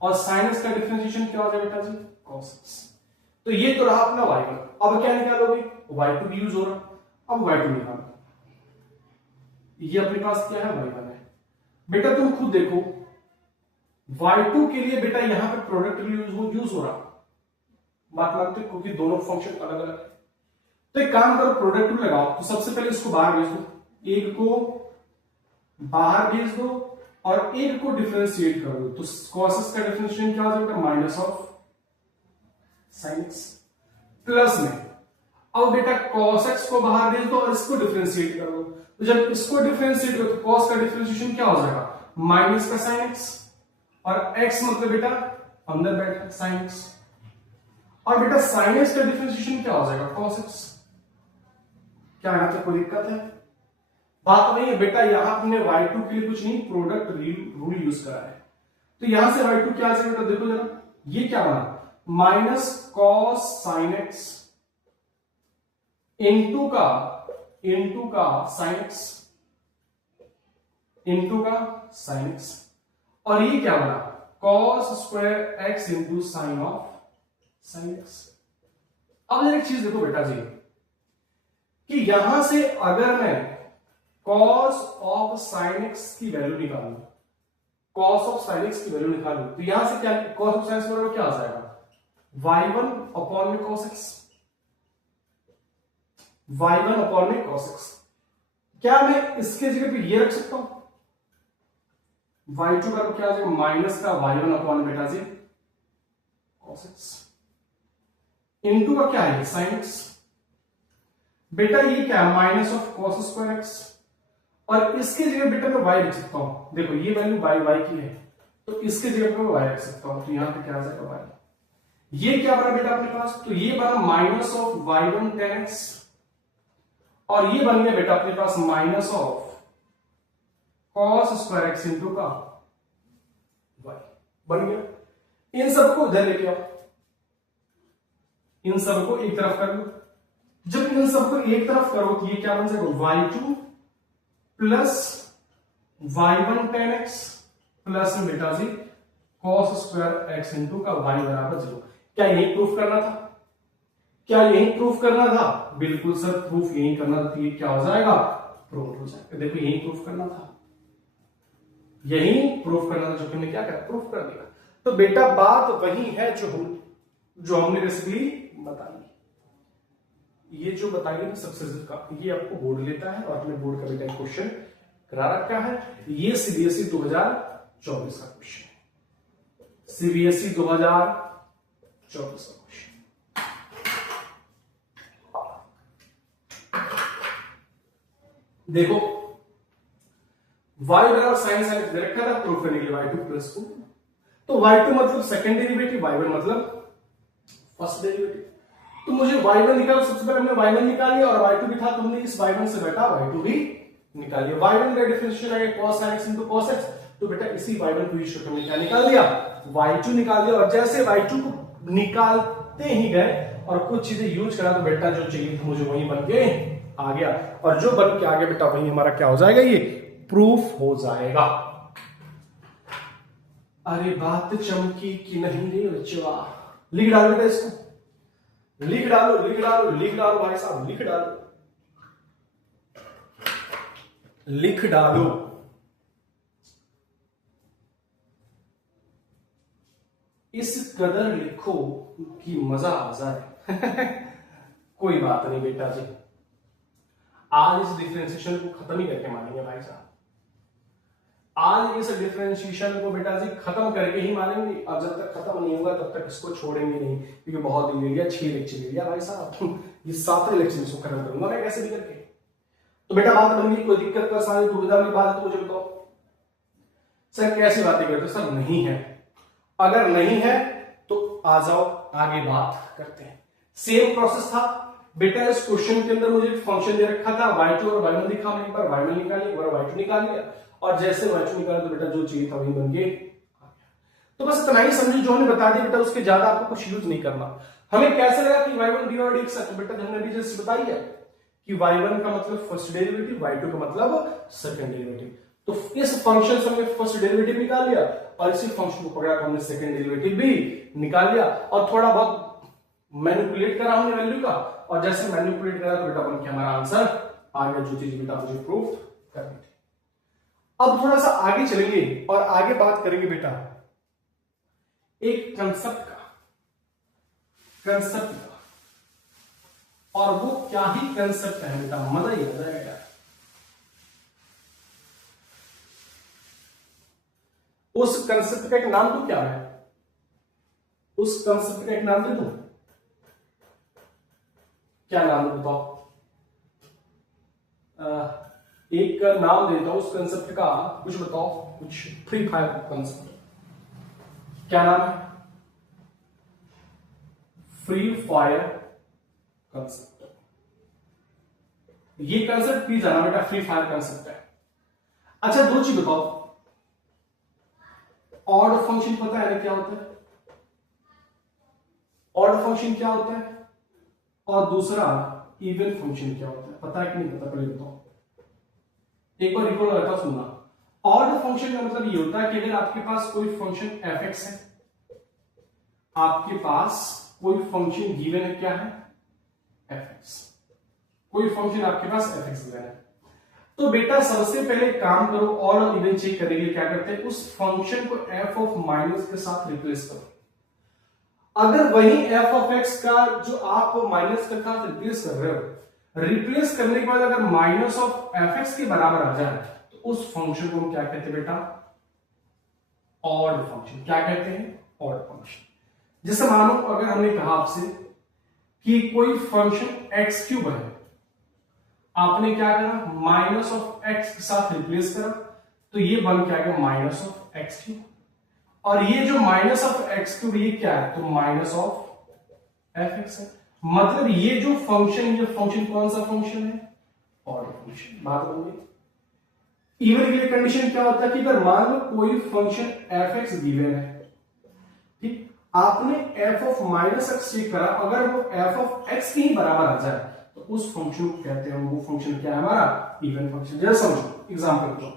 और sin x का डिफरेंशिएशन क्या हो जाएगा बेटा जी? cos x। तो ये तो रहा अपना y1। अब क्या निकालोगे? y2 भी यूज हो रहा, अब y2 निकालो। ये अपने पास क्या है? y1 है। बेटा तुम खुद देखो, y2 के लिए बेटा यहां पे प्रोडक्ट यूज हो रहा, बात मानते हो, क्योंकि दोनों फंक्शन अलग अलग है। तो एक काम करो, प्रोडक्ट रूल लगाओ। तो सबसे पहले इसको बाहर भेज दो, एक को बाहर भेज दो और एक को डिफरेंशिएट कर दो। तो cos x का डिफरेंशिएशन क्या हो जाएगा? Minus of sin x, plus में अब बेटा cos x को बाहर भेज दो और इसको डिफरेंशिएट कर दो। तो जब इसको डिफरेंशिएट करो तो cos का डिफरेंशिएशन क्या हो जाएगा? माइनस का sin x, और x मतलब बेटा अंदर बैठा sin x, और बेटा sin x का डिफरेंशिएशन क्या हो जाएगा cos x। क्या यहां तक कोई दिक्कत है? बात नहीं है बेटा, यहां हमने y2 के लिए कुछ नहीं प्रोडक्ट रूल यूज करा है, तो यहां से y2 क्या आ जाएगा बेटा, देखो जरा ये क्या बना, minus cos sin x into का sin x, इनटू का sin x, और ये क्या बना cos square x into sine of sin x। अब एक चीज देखो बेटा जी कि यहां से अगर मैं cos ऑफ sin x की वैल्यू निकालूं, cos ऑफ sin x की वैल्यू निकालूं, तो यहां से क्या cos ऑफ sin x बराबर क्या आ जाएगा, y1 अपॉन में cos x, y1 अपॉन में cos x। क्या मैं इसके जगह पे ये रख सकता हूं, y2 बराबर क्या आ जाएगा माइनस का y1 अपॉन बेटा जी cos x, इनटू का क्या है sin x। बेटा ये क्या है minus of cos square x, और इसके जगह बेटा मैं y लिख सकता हूं, देखो ये वैल्यू y की है तो इसके जगह पे मैं y रख सकता हूं, तो यहां पे क्या आ जाएगा y। ये क्या बना बेटा अपने पास, तो ये बना minus of y1 tan x, और ये बन गया बेटा अपने पास minus of cos square x into का y बन गया। इन सबको उधर लेके आओ, इन सबको एक तरफ कर लो, जब इन सबको एक तरफ करो तो ये क्या बन जाएगा y2 plus y1 tan x plus में बेटा जी cos स्क्वायर x इंटू का y बराबर 0। क्या यही प्रूफ करना था, क्या यही प्रूफ करना था, बिल्कुल सर प्रूफ यही करना था, ये क्या हो जाएगा प्रूफ हो जाएगा। देखो यही प्रूफ करना था, यही प्रूफ करना था, जो हमने क्या करा प्रूफ कर दिया। तो बेटा बात वही है जो हमने बेसिकली बताई, ये जो बताइए सबसे का ये आपको बोर्ड लेता है, और अपने बोर्ड का बेटा क्वेश्चन करा रखा है, ये सीबीएसई 2024 का क्वेश्चन है, सीबीएसई 2024 का क्वेश्चन। देखो y बराबर साइन साइन दे रखा था, प्रूफ करने के लिए y2 प्लस 2, तो y2 मतलब सेकंड डेरिवेटिव, y1 मतलब फर्स्ट डेरिवेटिव। तो मुझे y1 निकालो, सबसे पहले हमने y1 निकाल लिया, और y2 भी था, तुमने इस y1 से बेटा y2 भी निकाल लिया। y1 का डिफरेंशियल है cos sin x into cos x, तो बेटा इसी y1 को यूज करके हमने क्या निकाल दिया y2 निकाल दिया, और जैसे y2 को निकालते ही गए और कुछ चीजें यूज करा तो बेटा जो चाहिए था मुझे वही बन के आ गया, और जो बन के आ गया बेटा वही हमारा क्या हो जाएगा, ये प्रूफ हो जाएगा। अरे बात चमकी कि नहीं रे बच्चों, लिख डालो बेटा इसको, लिख डालो लिख डालो लिख डालो भाई साहब, लिख डालो लिख डालो। इस कदर लिखो कि मजा आ जाए। कोई बात नहीं बेटा जी, आज इस डिफरेंशिएशन को खत्म ही करके मानेंगे भाई साहब, आज इस डिफरेंशिएशन को बेटा जी खत्म करके ही मानेंगे, और जब तक खत्म नहीं होगा तब तक इसको छोड़ेंगे नहीं, क्योंकि बहुत दिन ले लिया, 6 लेक्चर ले लिया भाई साहब, ये 7वें लेक्चर इसको खत्म करूंगा मैं कैसे भी करके। तो बेटा बात बन गई, कोई दिक्कत का सारी दुविधा वाली बात है तो मुझे बताओ सर कैसी बातें करते हो, सर नहीं है, अगर नहीं है तो आ जाओ आगे बात करते हैं। सेम प्रोसेस था बेटा, इस क्वेश्चन के अंदर मुझे फंक्शन दे रखा था y2 और y1 दिखा, मैंने एक बार y1 निकाल लिया, एक बार y2 निकाल लिया, और जैसे y2 निकाला तो बेटा जो चाहिए था वही बन के आ गया। तो बस इतना ही समझो, जो हमने बता दिया बेटा उसके ज्यादा आपको कुछ यूज नहीं करना। हमें कैसे लगा कि y1 डिवाइड x है, तो बेटा हमने अभी जैसे बताई है कि y1 का मतलब फर्स्ट डेरिवेटिव, y2 का मतलब सेकंड डेरिवेटिव। तो इस फंक्शन से हमने फर्स्ट डेरिवेटिव निकाल लिया, और इसी फंक्शन को पकड़ा कर हमने सेकंड डेरिवेटिव भी निकाल लिया, और थोड़ा बहुत मैनिपुलेट करा हमने वैल्यू का, और जैसे मैनिपुलेट करा तो बेटा बन के हमारा आंसर आ गया, जो चीज बेटा मुझे प्रूफ करनी थी। अब थोड़ा सा आगे चलेंगे और आगे बात करेंगे बेटा एक कंसेप्ट का, और वो क्या ही कंसेप्ट है बेटा, मजा ही आ जाएगा। उस कंसेप्ट का एक नाम तो क्या है, उस कंसेप्ट का एक नाम दे दूं, क्या नाम है बताओ, एक नाम देता हूं उस कंसेप्ट का, कुछ बताओ, कुछ फ्री फायर कंसेप्ट क्या नाम है? Free fire concept. ये कंसेप्ट भी जाना बेटा, फ्री फायर कंसेप्ट है। अच्छा दो चीज बताओ, ऑड फंक्शन पता है ना क्या होता है? ऑड फंक्शन क्या होता है? और दूसरा इवन फंक्शन क्या होता है? पता है कि नहीं पता? पहले बताओ, एक बार रिकॉल रहता सुनना। ऑड फंक्शन का मतलब ये होता है कि अगर आपके पास कोई फंक्शन fx है, आपके पास कोई फंक्शन गिवन है, क्या है? fx। कोई फंक्शन आपके पास fx गिवन है, तो बेटा सबसे पहले काम करो, और इवन चेक करने के लिए क्या करते हैं, उस फंक्शन को f ऑफ माइनस के साथ रिप्लेस करो। अगर वही f ऑफ x का जो आप माइनस के साथ रिप्लेस कर रहे हो, रिप्लेस करने के बाद अगर माइनस ऑफ fx के बराबर आ जाए, तो उस फंक्शन को हम क्या कहते हैं बेटा? Odd function. क्या कहते हैं? Odd function. जैसे मानो अगर हमने कहा आपसे कि कोई फंक्शन एक्स क्यूब है, आपने क्या करा? माइनस ऑफ एक्स के साथ रिप्लेस करा, तो ये बन क्या गया? Minus of x cube. और ये जो माइनस ऑफ एक्स क्यूब ये क्या है? तो माइनस ऑफ एफ एक्स है। मतलब ये जो फंक्शन, ये फंक्शन कौन सा फंक्शन है? Odd function. बात हो गई। इवन के लिए कंडीशन क्या होता है कि अगर मान लो कोई फंक्शन एफ एक्स गिवन है, ठीक, आपने f of minus x check करा, अगर वो एफ ऑफ एक्स के ही बराबर आ जाए, तो उस फंक्शन को कहते हैं, वो फंक्शन क्या है हमारा? Even function. जैसे समझो एग्जांपल दो,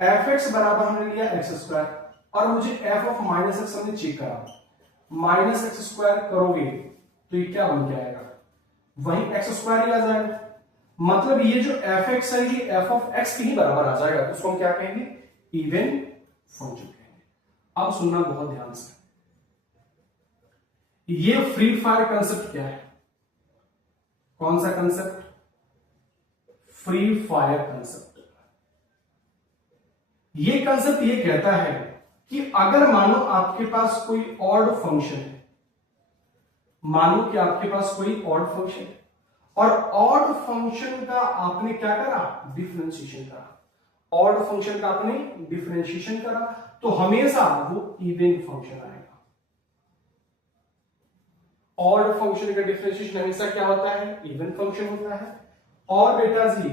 एफ एक्स बराबर हमने लिया एक्स स्क्वायर, और मुझे एफ ऑफ माइनस एक्स हमने चेक करा, माइनस एक्स स्क्वायर करोगे तो ये क्या बन के आएगा? वही एक्स स्क्वायर ही आ जाएगा। मतलब ये जो एफ एक्स है ये एफ ऑफ एक्स के ही बराबर आ जाएगा, तो उसको हम क्या कहेंगे? इवन फंक्शन कहेंगे। अब सुनना बहुत ध्यान से, ये फ्री फायर कंसेप्ट क्या है? कौन सा कंसेप्ट? Free fire concept. ये कंसेप्ट ये कहता है कि अगर मानो आपके पास कोई ऑड फंक्शन है, मानो कि आपके पास कोई ऑड फंक्शन है, और ऑड फंक्शन का आपने क्या करा? डिफरेंशिएशन करा। ऑड फंक्शन का आपने डिफरेंशिएशन करा, तो हमेशा वो इवन फंक्शन आएगा। ऑड फंक्शन का डिफरेंशिएशन हमेशा क्या होता है? इवन फंक्शन होता है। और बेटा जी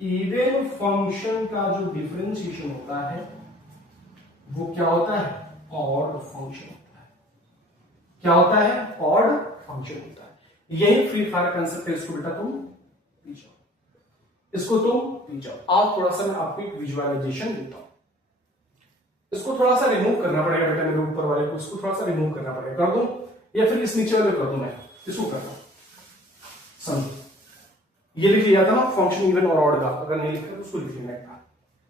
इवन फंक्शन का जो डिफरेंशिएशन होता है वो क्या होता है? ऑड फंक्शन होता है। क्या होता है? ऑड फंक्शन होता है। यही फ्री फायर कंसेप्ट है। इसको बेटा तुम पी जाओ, इसको तुम पी जाओ। आप थोड़ा सा मैं आपको एक विजुअलाइजेशन देता हूं, इसको थोड़ा सा रिमूव करना पड़ेगा बेटा, मेरे ऊपर वाले को इसको थोड़ा सा रिमूव करना पड़ेगा। कर दूं या फिर इस नीचे वाले कर दूं? मैं इसको करता हूं, समझो। ये लिख लिया था ना फंक्शन इवन और ऑड का, अगर नहीं लिखा तो उसको लिख लेना एक बार।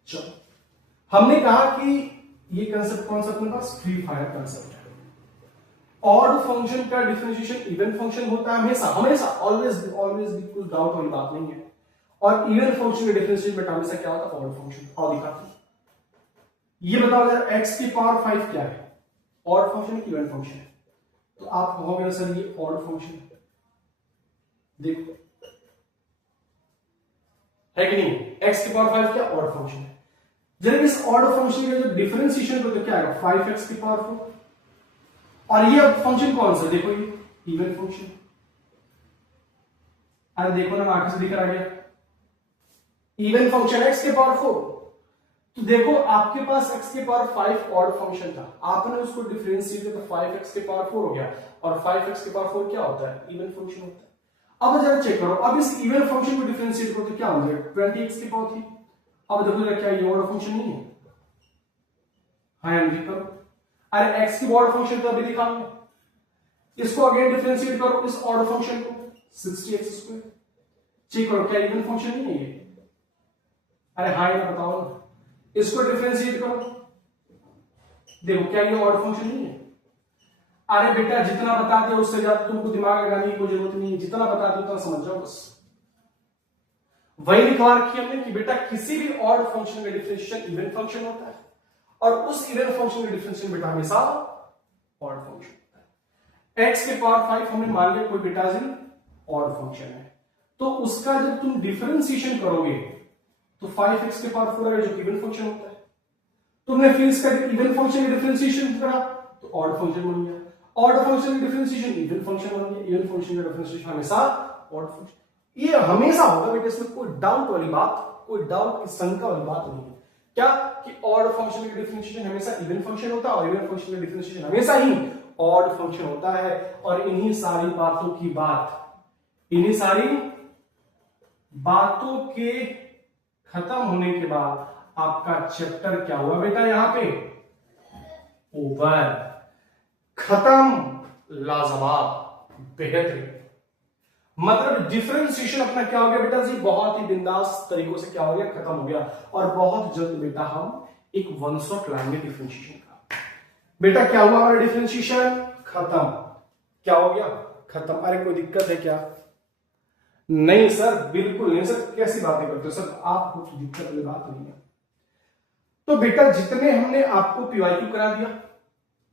चलो, हमने कहा कि ये कंसेप्ट कौन सा अपने पास? फ्री फायर कंसेप्ट है। ऑड फंक्शन का डिफरेंशिएशन इवन फंक्शन होता है हमेशा, हमेशा, ऑलवेज ऑलवेज, कुछ डाउट वाली बात नहीं है। और इवन फंक्शन का डिफरेंशिएशन बेटा हमेशा क्या होता है? Odd function. और दिखाते हैं, ये बताओ जरा x की पावर 5 क्या है? ऑड फंक्शन है कि इवन फंक्शन है? तो आप कहोगे सर ये ऑड फंक्शन है। देखो है कि नहीं? x की पावर 5 क्या? ऑड फंक्शन है। जब इस ऑड फंक्शन का जो डिफरेंशिएशन को तो क्या आएगा? 5x की पावर 4। और ये फंक्शन कौन सा? देखो ये इवन फंक्शन। अरे देखो ना, आगे से दिख रहा है इवन फंक्शन x की पावर 4। तो देखो आपके पास x की पावर 5 ऑड फंक्शन था, आपने उसको डिफरेंशिएट किया तो 5x की पावर 4 हो गया। और 5x की पावर 4 क्या होता है? इवन फंक्शन होता है। अब जरा चेक करो, अब इस इवन फंक्शन को डिफरेंशिएट करो तो क्या हो जाएगा? 20x की पावर 3। अब देखो जरा क्या ये ऑड फंक्शन नहीं है? हाँ या नहीं? करो। अरे x की ऑड फंक्शन तो अभी दिखा हमने, इसको अगेन डिफरेंशिएट करो इस ऑड फंक्शन को, 60x²। चेक करो क्या इवन फंक्शन नहीं है ये? अरे हाँ या बताओ ना, इसको डिफरेंशिएट करो, देखो क्या ये ऑड फंक्शन नहीं है? अरे बेटा जितना बता दिया उससे ज्यादा तुमको दिमाग लगाने की कोई जरूरत नहीं है, जितना बता दिया उतना समझ जाओ बस। वही लिखवा रखी हमने कि बेटा किसी भी ऑड फंक्शन का डिफरेंशिएशन इवन फंक्शन होता है, और उस इवन फंक्शन का डिफरेंशिएशन बेटा हमेशा ऑड फंक्शन होता है। x के पावर 5 हमने मान लिया कोई बेटा जी ऑड फंक्शन है, तो उसका जब तुम डिफरेंशिएशन करोगे तो 5x के पावर 4 आएगा जो इवन फंक्शन होता है। तुमने फिर इसका इवन फंक्शन का डिफरेंशिएशन करा तो ऑड फंक्शन बन गया। ऑड फंक्शन की डिफरेंशिएशन इवन फंक्शन बन गया। इवन फंक्शन का डिफरेंशिएशन हमेशा ऑड फंक्शन। ये हमेशा होगा बेटा, इसमें कोई डाउट वाली बात, कोई डाउट की शंका वाली बात नहीं है। क्या कि ऑड फंक्शन का डिफरेंशिएशन हमेशा इवन फंक्शन होता है और इवन फंक्शन का डिफरेंशिएशन हमेशा ही ऑड फंक्शन होता है। और इन्हीं सारी बातों की बात, इन्हीं सारी बातों के खत्म होने के बाद आपका चैप्टर क्या हुआ बेटा, यहां पे ओवर, खत्म, लाजवाब, बेहतरीन। मतलब डिफरेंशिएशन अपना क्या हो गया बेटा जी, बहुत ही बिंदास तरीकों से क्या हो गया, खत्म हो गया। और बहुत जल्द बेटा हम एक वन शॉट लाएंगे डिफरेंशिएशन का। बेटा क्या हुआ हमारा डिफरेंशिएशन, खत्म। क्या हो गया, खत्म। अरे कोई दिक्कत है क्या? नहीं सर, बिल्कुल नहीं सर, कैसी बातें करते हो सर आप, कुछ दिक्कत वाली बात नहीं है। तो बेटा जितने हमने आपको पीवाईक्यू करा दिया,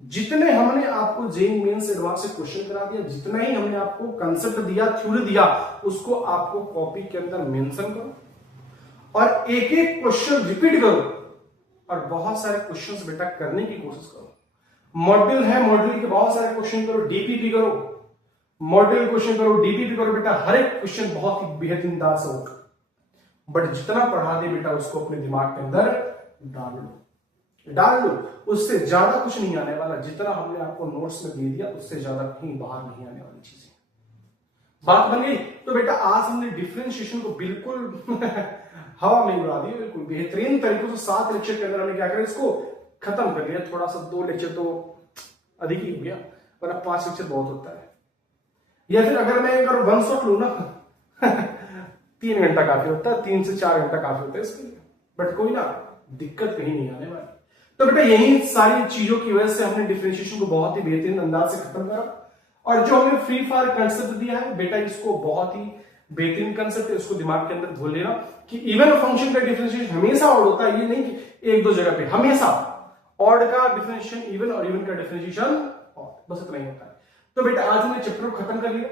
जितने हमने आपको जेईई मेंस एडवांस से क्वेश्चन करा दिया, जितना ही हमने आपको कंसेप्ट दिया, थ्योरी दिया, उसको आपको कॉपी के अंदर मेंशन करो और एक एक क्वेश्चन रिपीट करो और बहुत सारे क्वेश्चंस बेटा करने की कोशिश करो। मॉड्यूल है, मॉड्यूल के बहुत सारे क्वेश्चन करो, डीपीपी करो, मॉड्यूल क्वेश्चन करो, डीपीपी करो बेटा। हर एक क्वेश्चन बहुत ही बेहतरीन अंदाज से होगा। बट जितना पढ़ा दे बेटा उसको अपने दिमाग के अंदर डाल लो, उससे ज्यादा कुछ नहीं आने वाला। जितना हमने आपको नोट्स में दे दिया उससे ज्यादा कहीं बाहर नहीं आने वाली चीजें। बात बन गई। तो बेटा आज हमने डिफरेंशिएशन को बिल्कुल हवा में उड़ा दी, बिल्कुल बेहतरीन तरीकों से 7 लेक्चर के अंदर हमने क्या करा, इसको खत्म कर लिया। थोड़ा सा 2 लेक्चर तो अधिक ही हो गया, वरना 5 लेक्चर बहुत होता है। या फिर अगर मैं अगर वन शॉट लू ना 3 घंटा काफी होता है, 3 से 4 घंटा काफी होता है इसके लिए। बट कोई ना, दिक्कत कहीं नहीं आने वाली। तो बेटा यही सारी चीजों की वजह से हमने डिफरेंशिएशन को बहुत ही बेहतरीन अंदाज से खत्म करा। और जो हमने फ्री फायर कंसेप्ट दिया है बेटा, इसको बहुत ही बेहतरीन कंसेप्ट है, इसको दिमाग के अंदर घोल लेना कि इवन फंक्शन का डिफरेंशिएशन हमेशा ऑड होता है। ये नहीं कि 1-2 जगह पे, हमेशा ऑड का डिफरेंशिएशन इवन और इवन का डिफरेंशिएशन ऑड, बस इतना ही होता है। तो बेटा आज हमने चैप्टर को खत्म कर लिया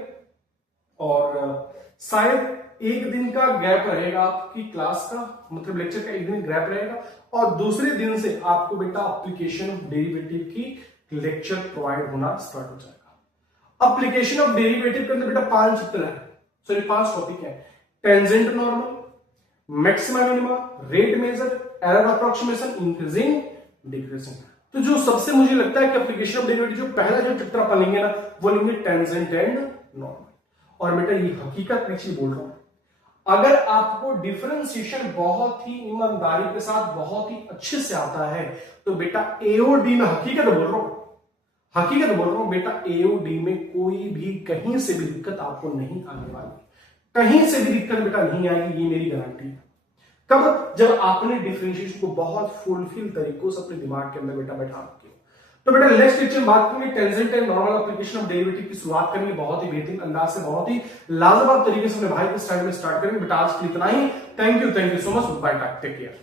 और शायद एक दिन का गैप रहेगा आपकी क्लास का, मतलब लेक्चर का एक दिन गैप रहेगा और दूसरे दिन से आपको बेटा एप्लीकेशन ऑफ डेरिवेटिव की लेक्चर प्रोवाइड होना स्टार्ट हो जाएगा। एप्लीकेशन ऑफ डेरिवेटिव के अंदर बेटा 5 चैप्टर है, सॉरी 5 टॉपिक है। Tangent normal, maxima minima, rate measure, error approximation, increasing decreasing. तो जो सबसे मुझे लगता है कि एप्लीकेशन ऑफ डेरिवेटिव जो पहला जो चैप्टर अपन लेंगे ना, वो लेंगे टेंजेंट एंड नॉर्मल। और बेटा ये हकीकत पीछे बोल रहा हूं, अगर आपको डिफरेंशिएशन बहुत ही ईमानदारी के साथ बहुत ही अच्छे से आता है तो बेटा एओडी में, हकीकत बोल रहा हूं बेटा, एओडी में कोई भी कहीं से भी दिक्कत आपको नहीं आने वाली, कहीं से भी दिक्कत बेटा नहीं आएगी, ये मेरी गारंटी है। कब? जब आपने डिफरेंशिएशन को बहुत फुलफिल तरीकों से अपने दिमाग के अंदर बेटा बैठा रखे। तो बेटा नेक्स्ट लेक्चर बात करेंगे tangent and normal application of derivative की शुरुआत करेंगे बहुत ही बेहतरीन अंदाज से, बहुत ही लाजवाब तरीके से अपने भाई के स्टाइल में स्टार्ट करेंगे। बेटा आज के लिए इतना ही। Thank you so much, bye, take care.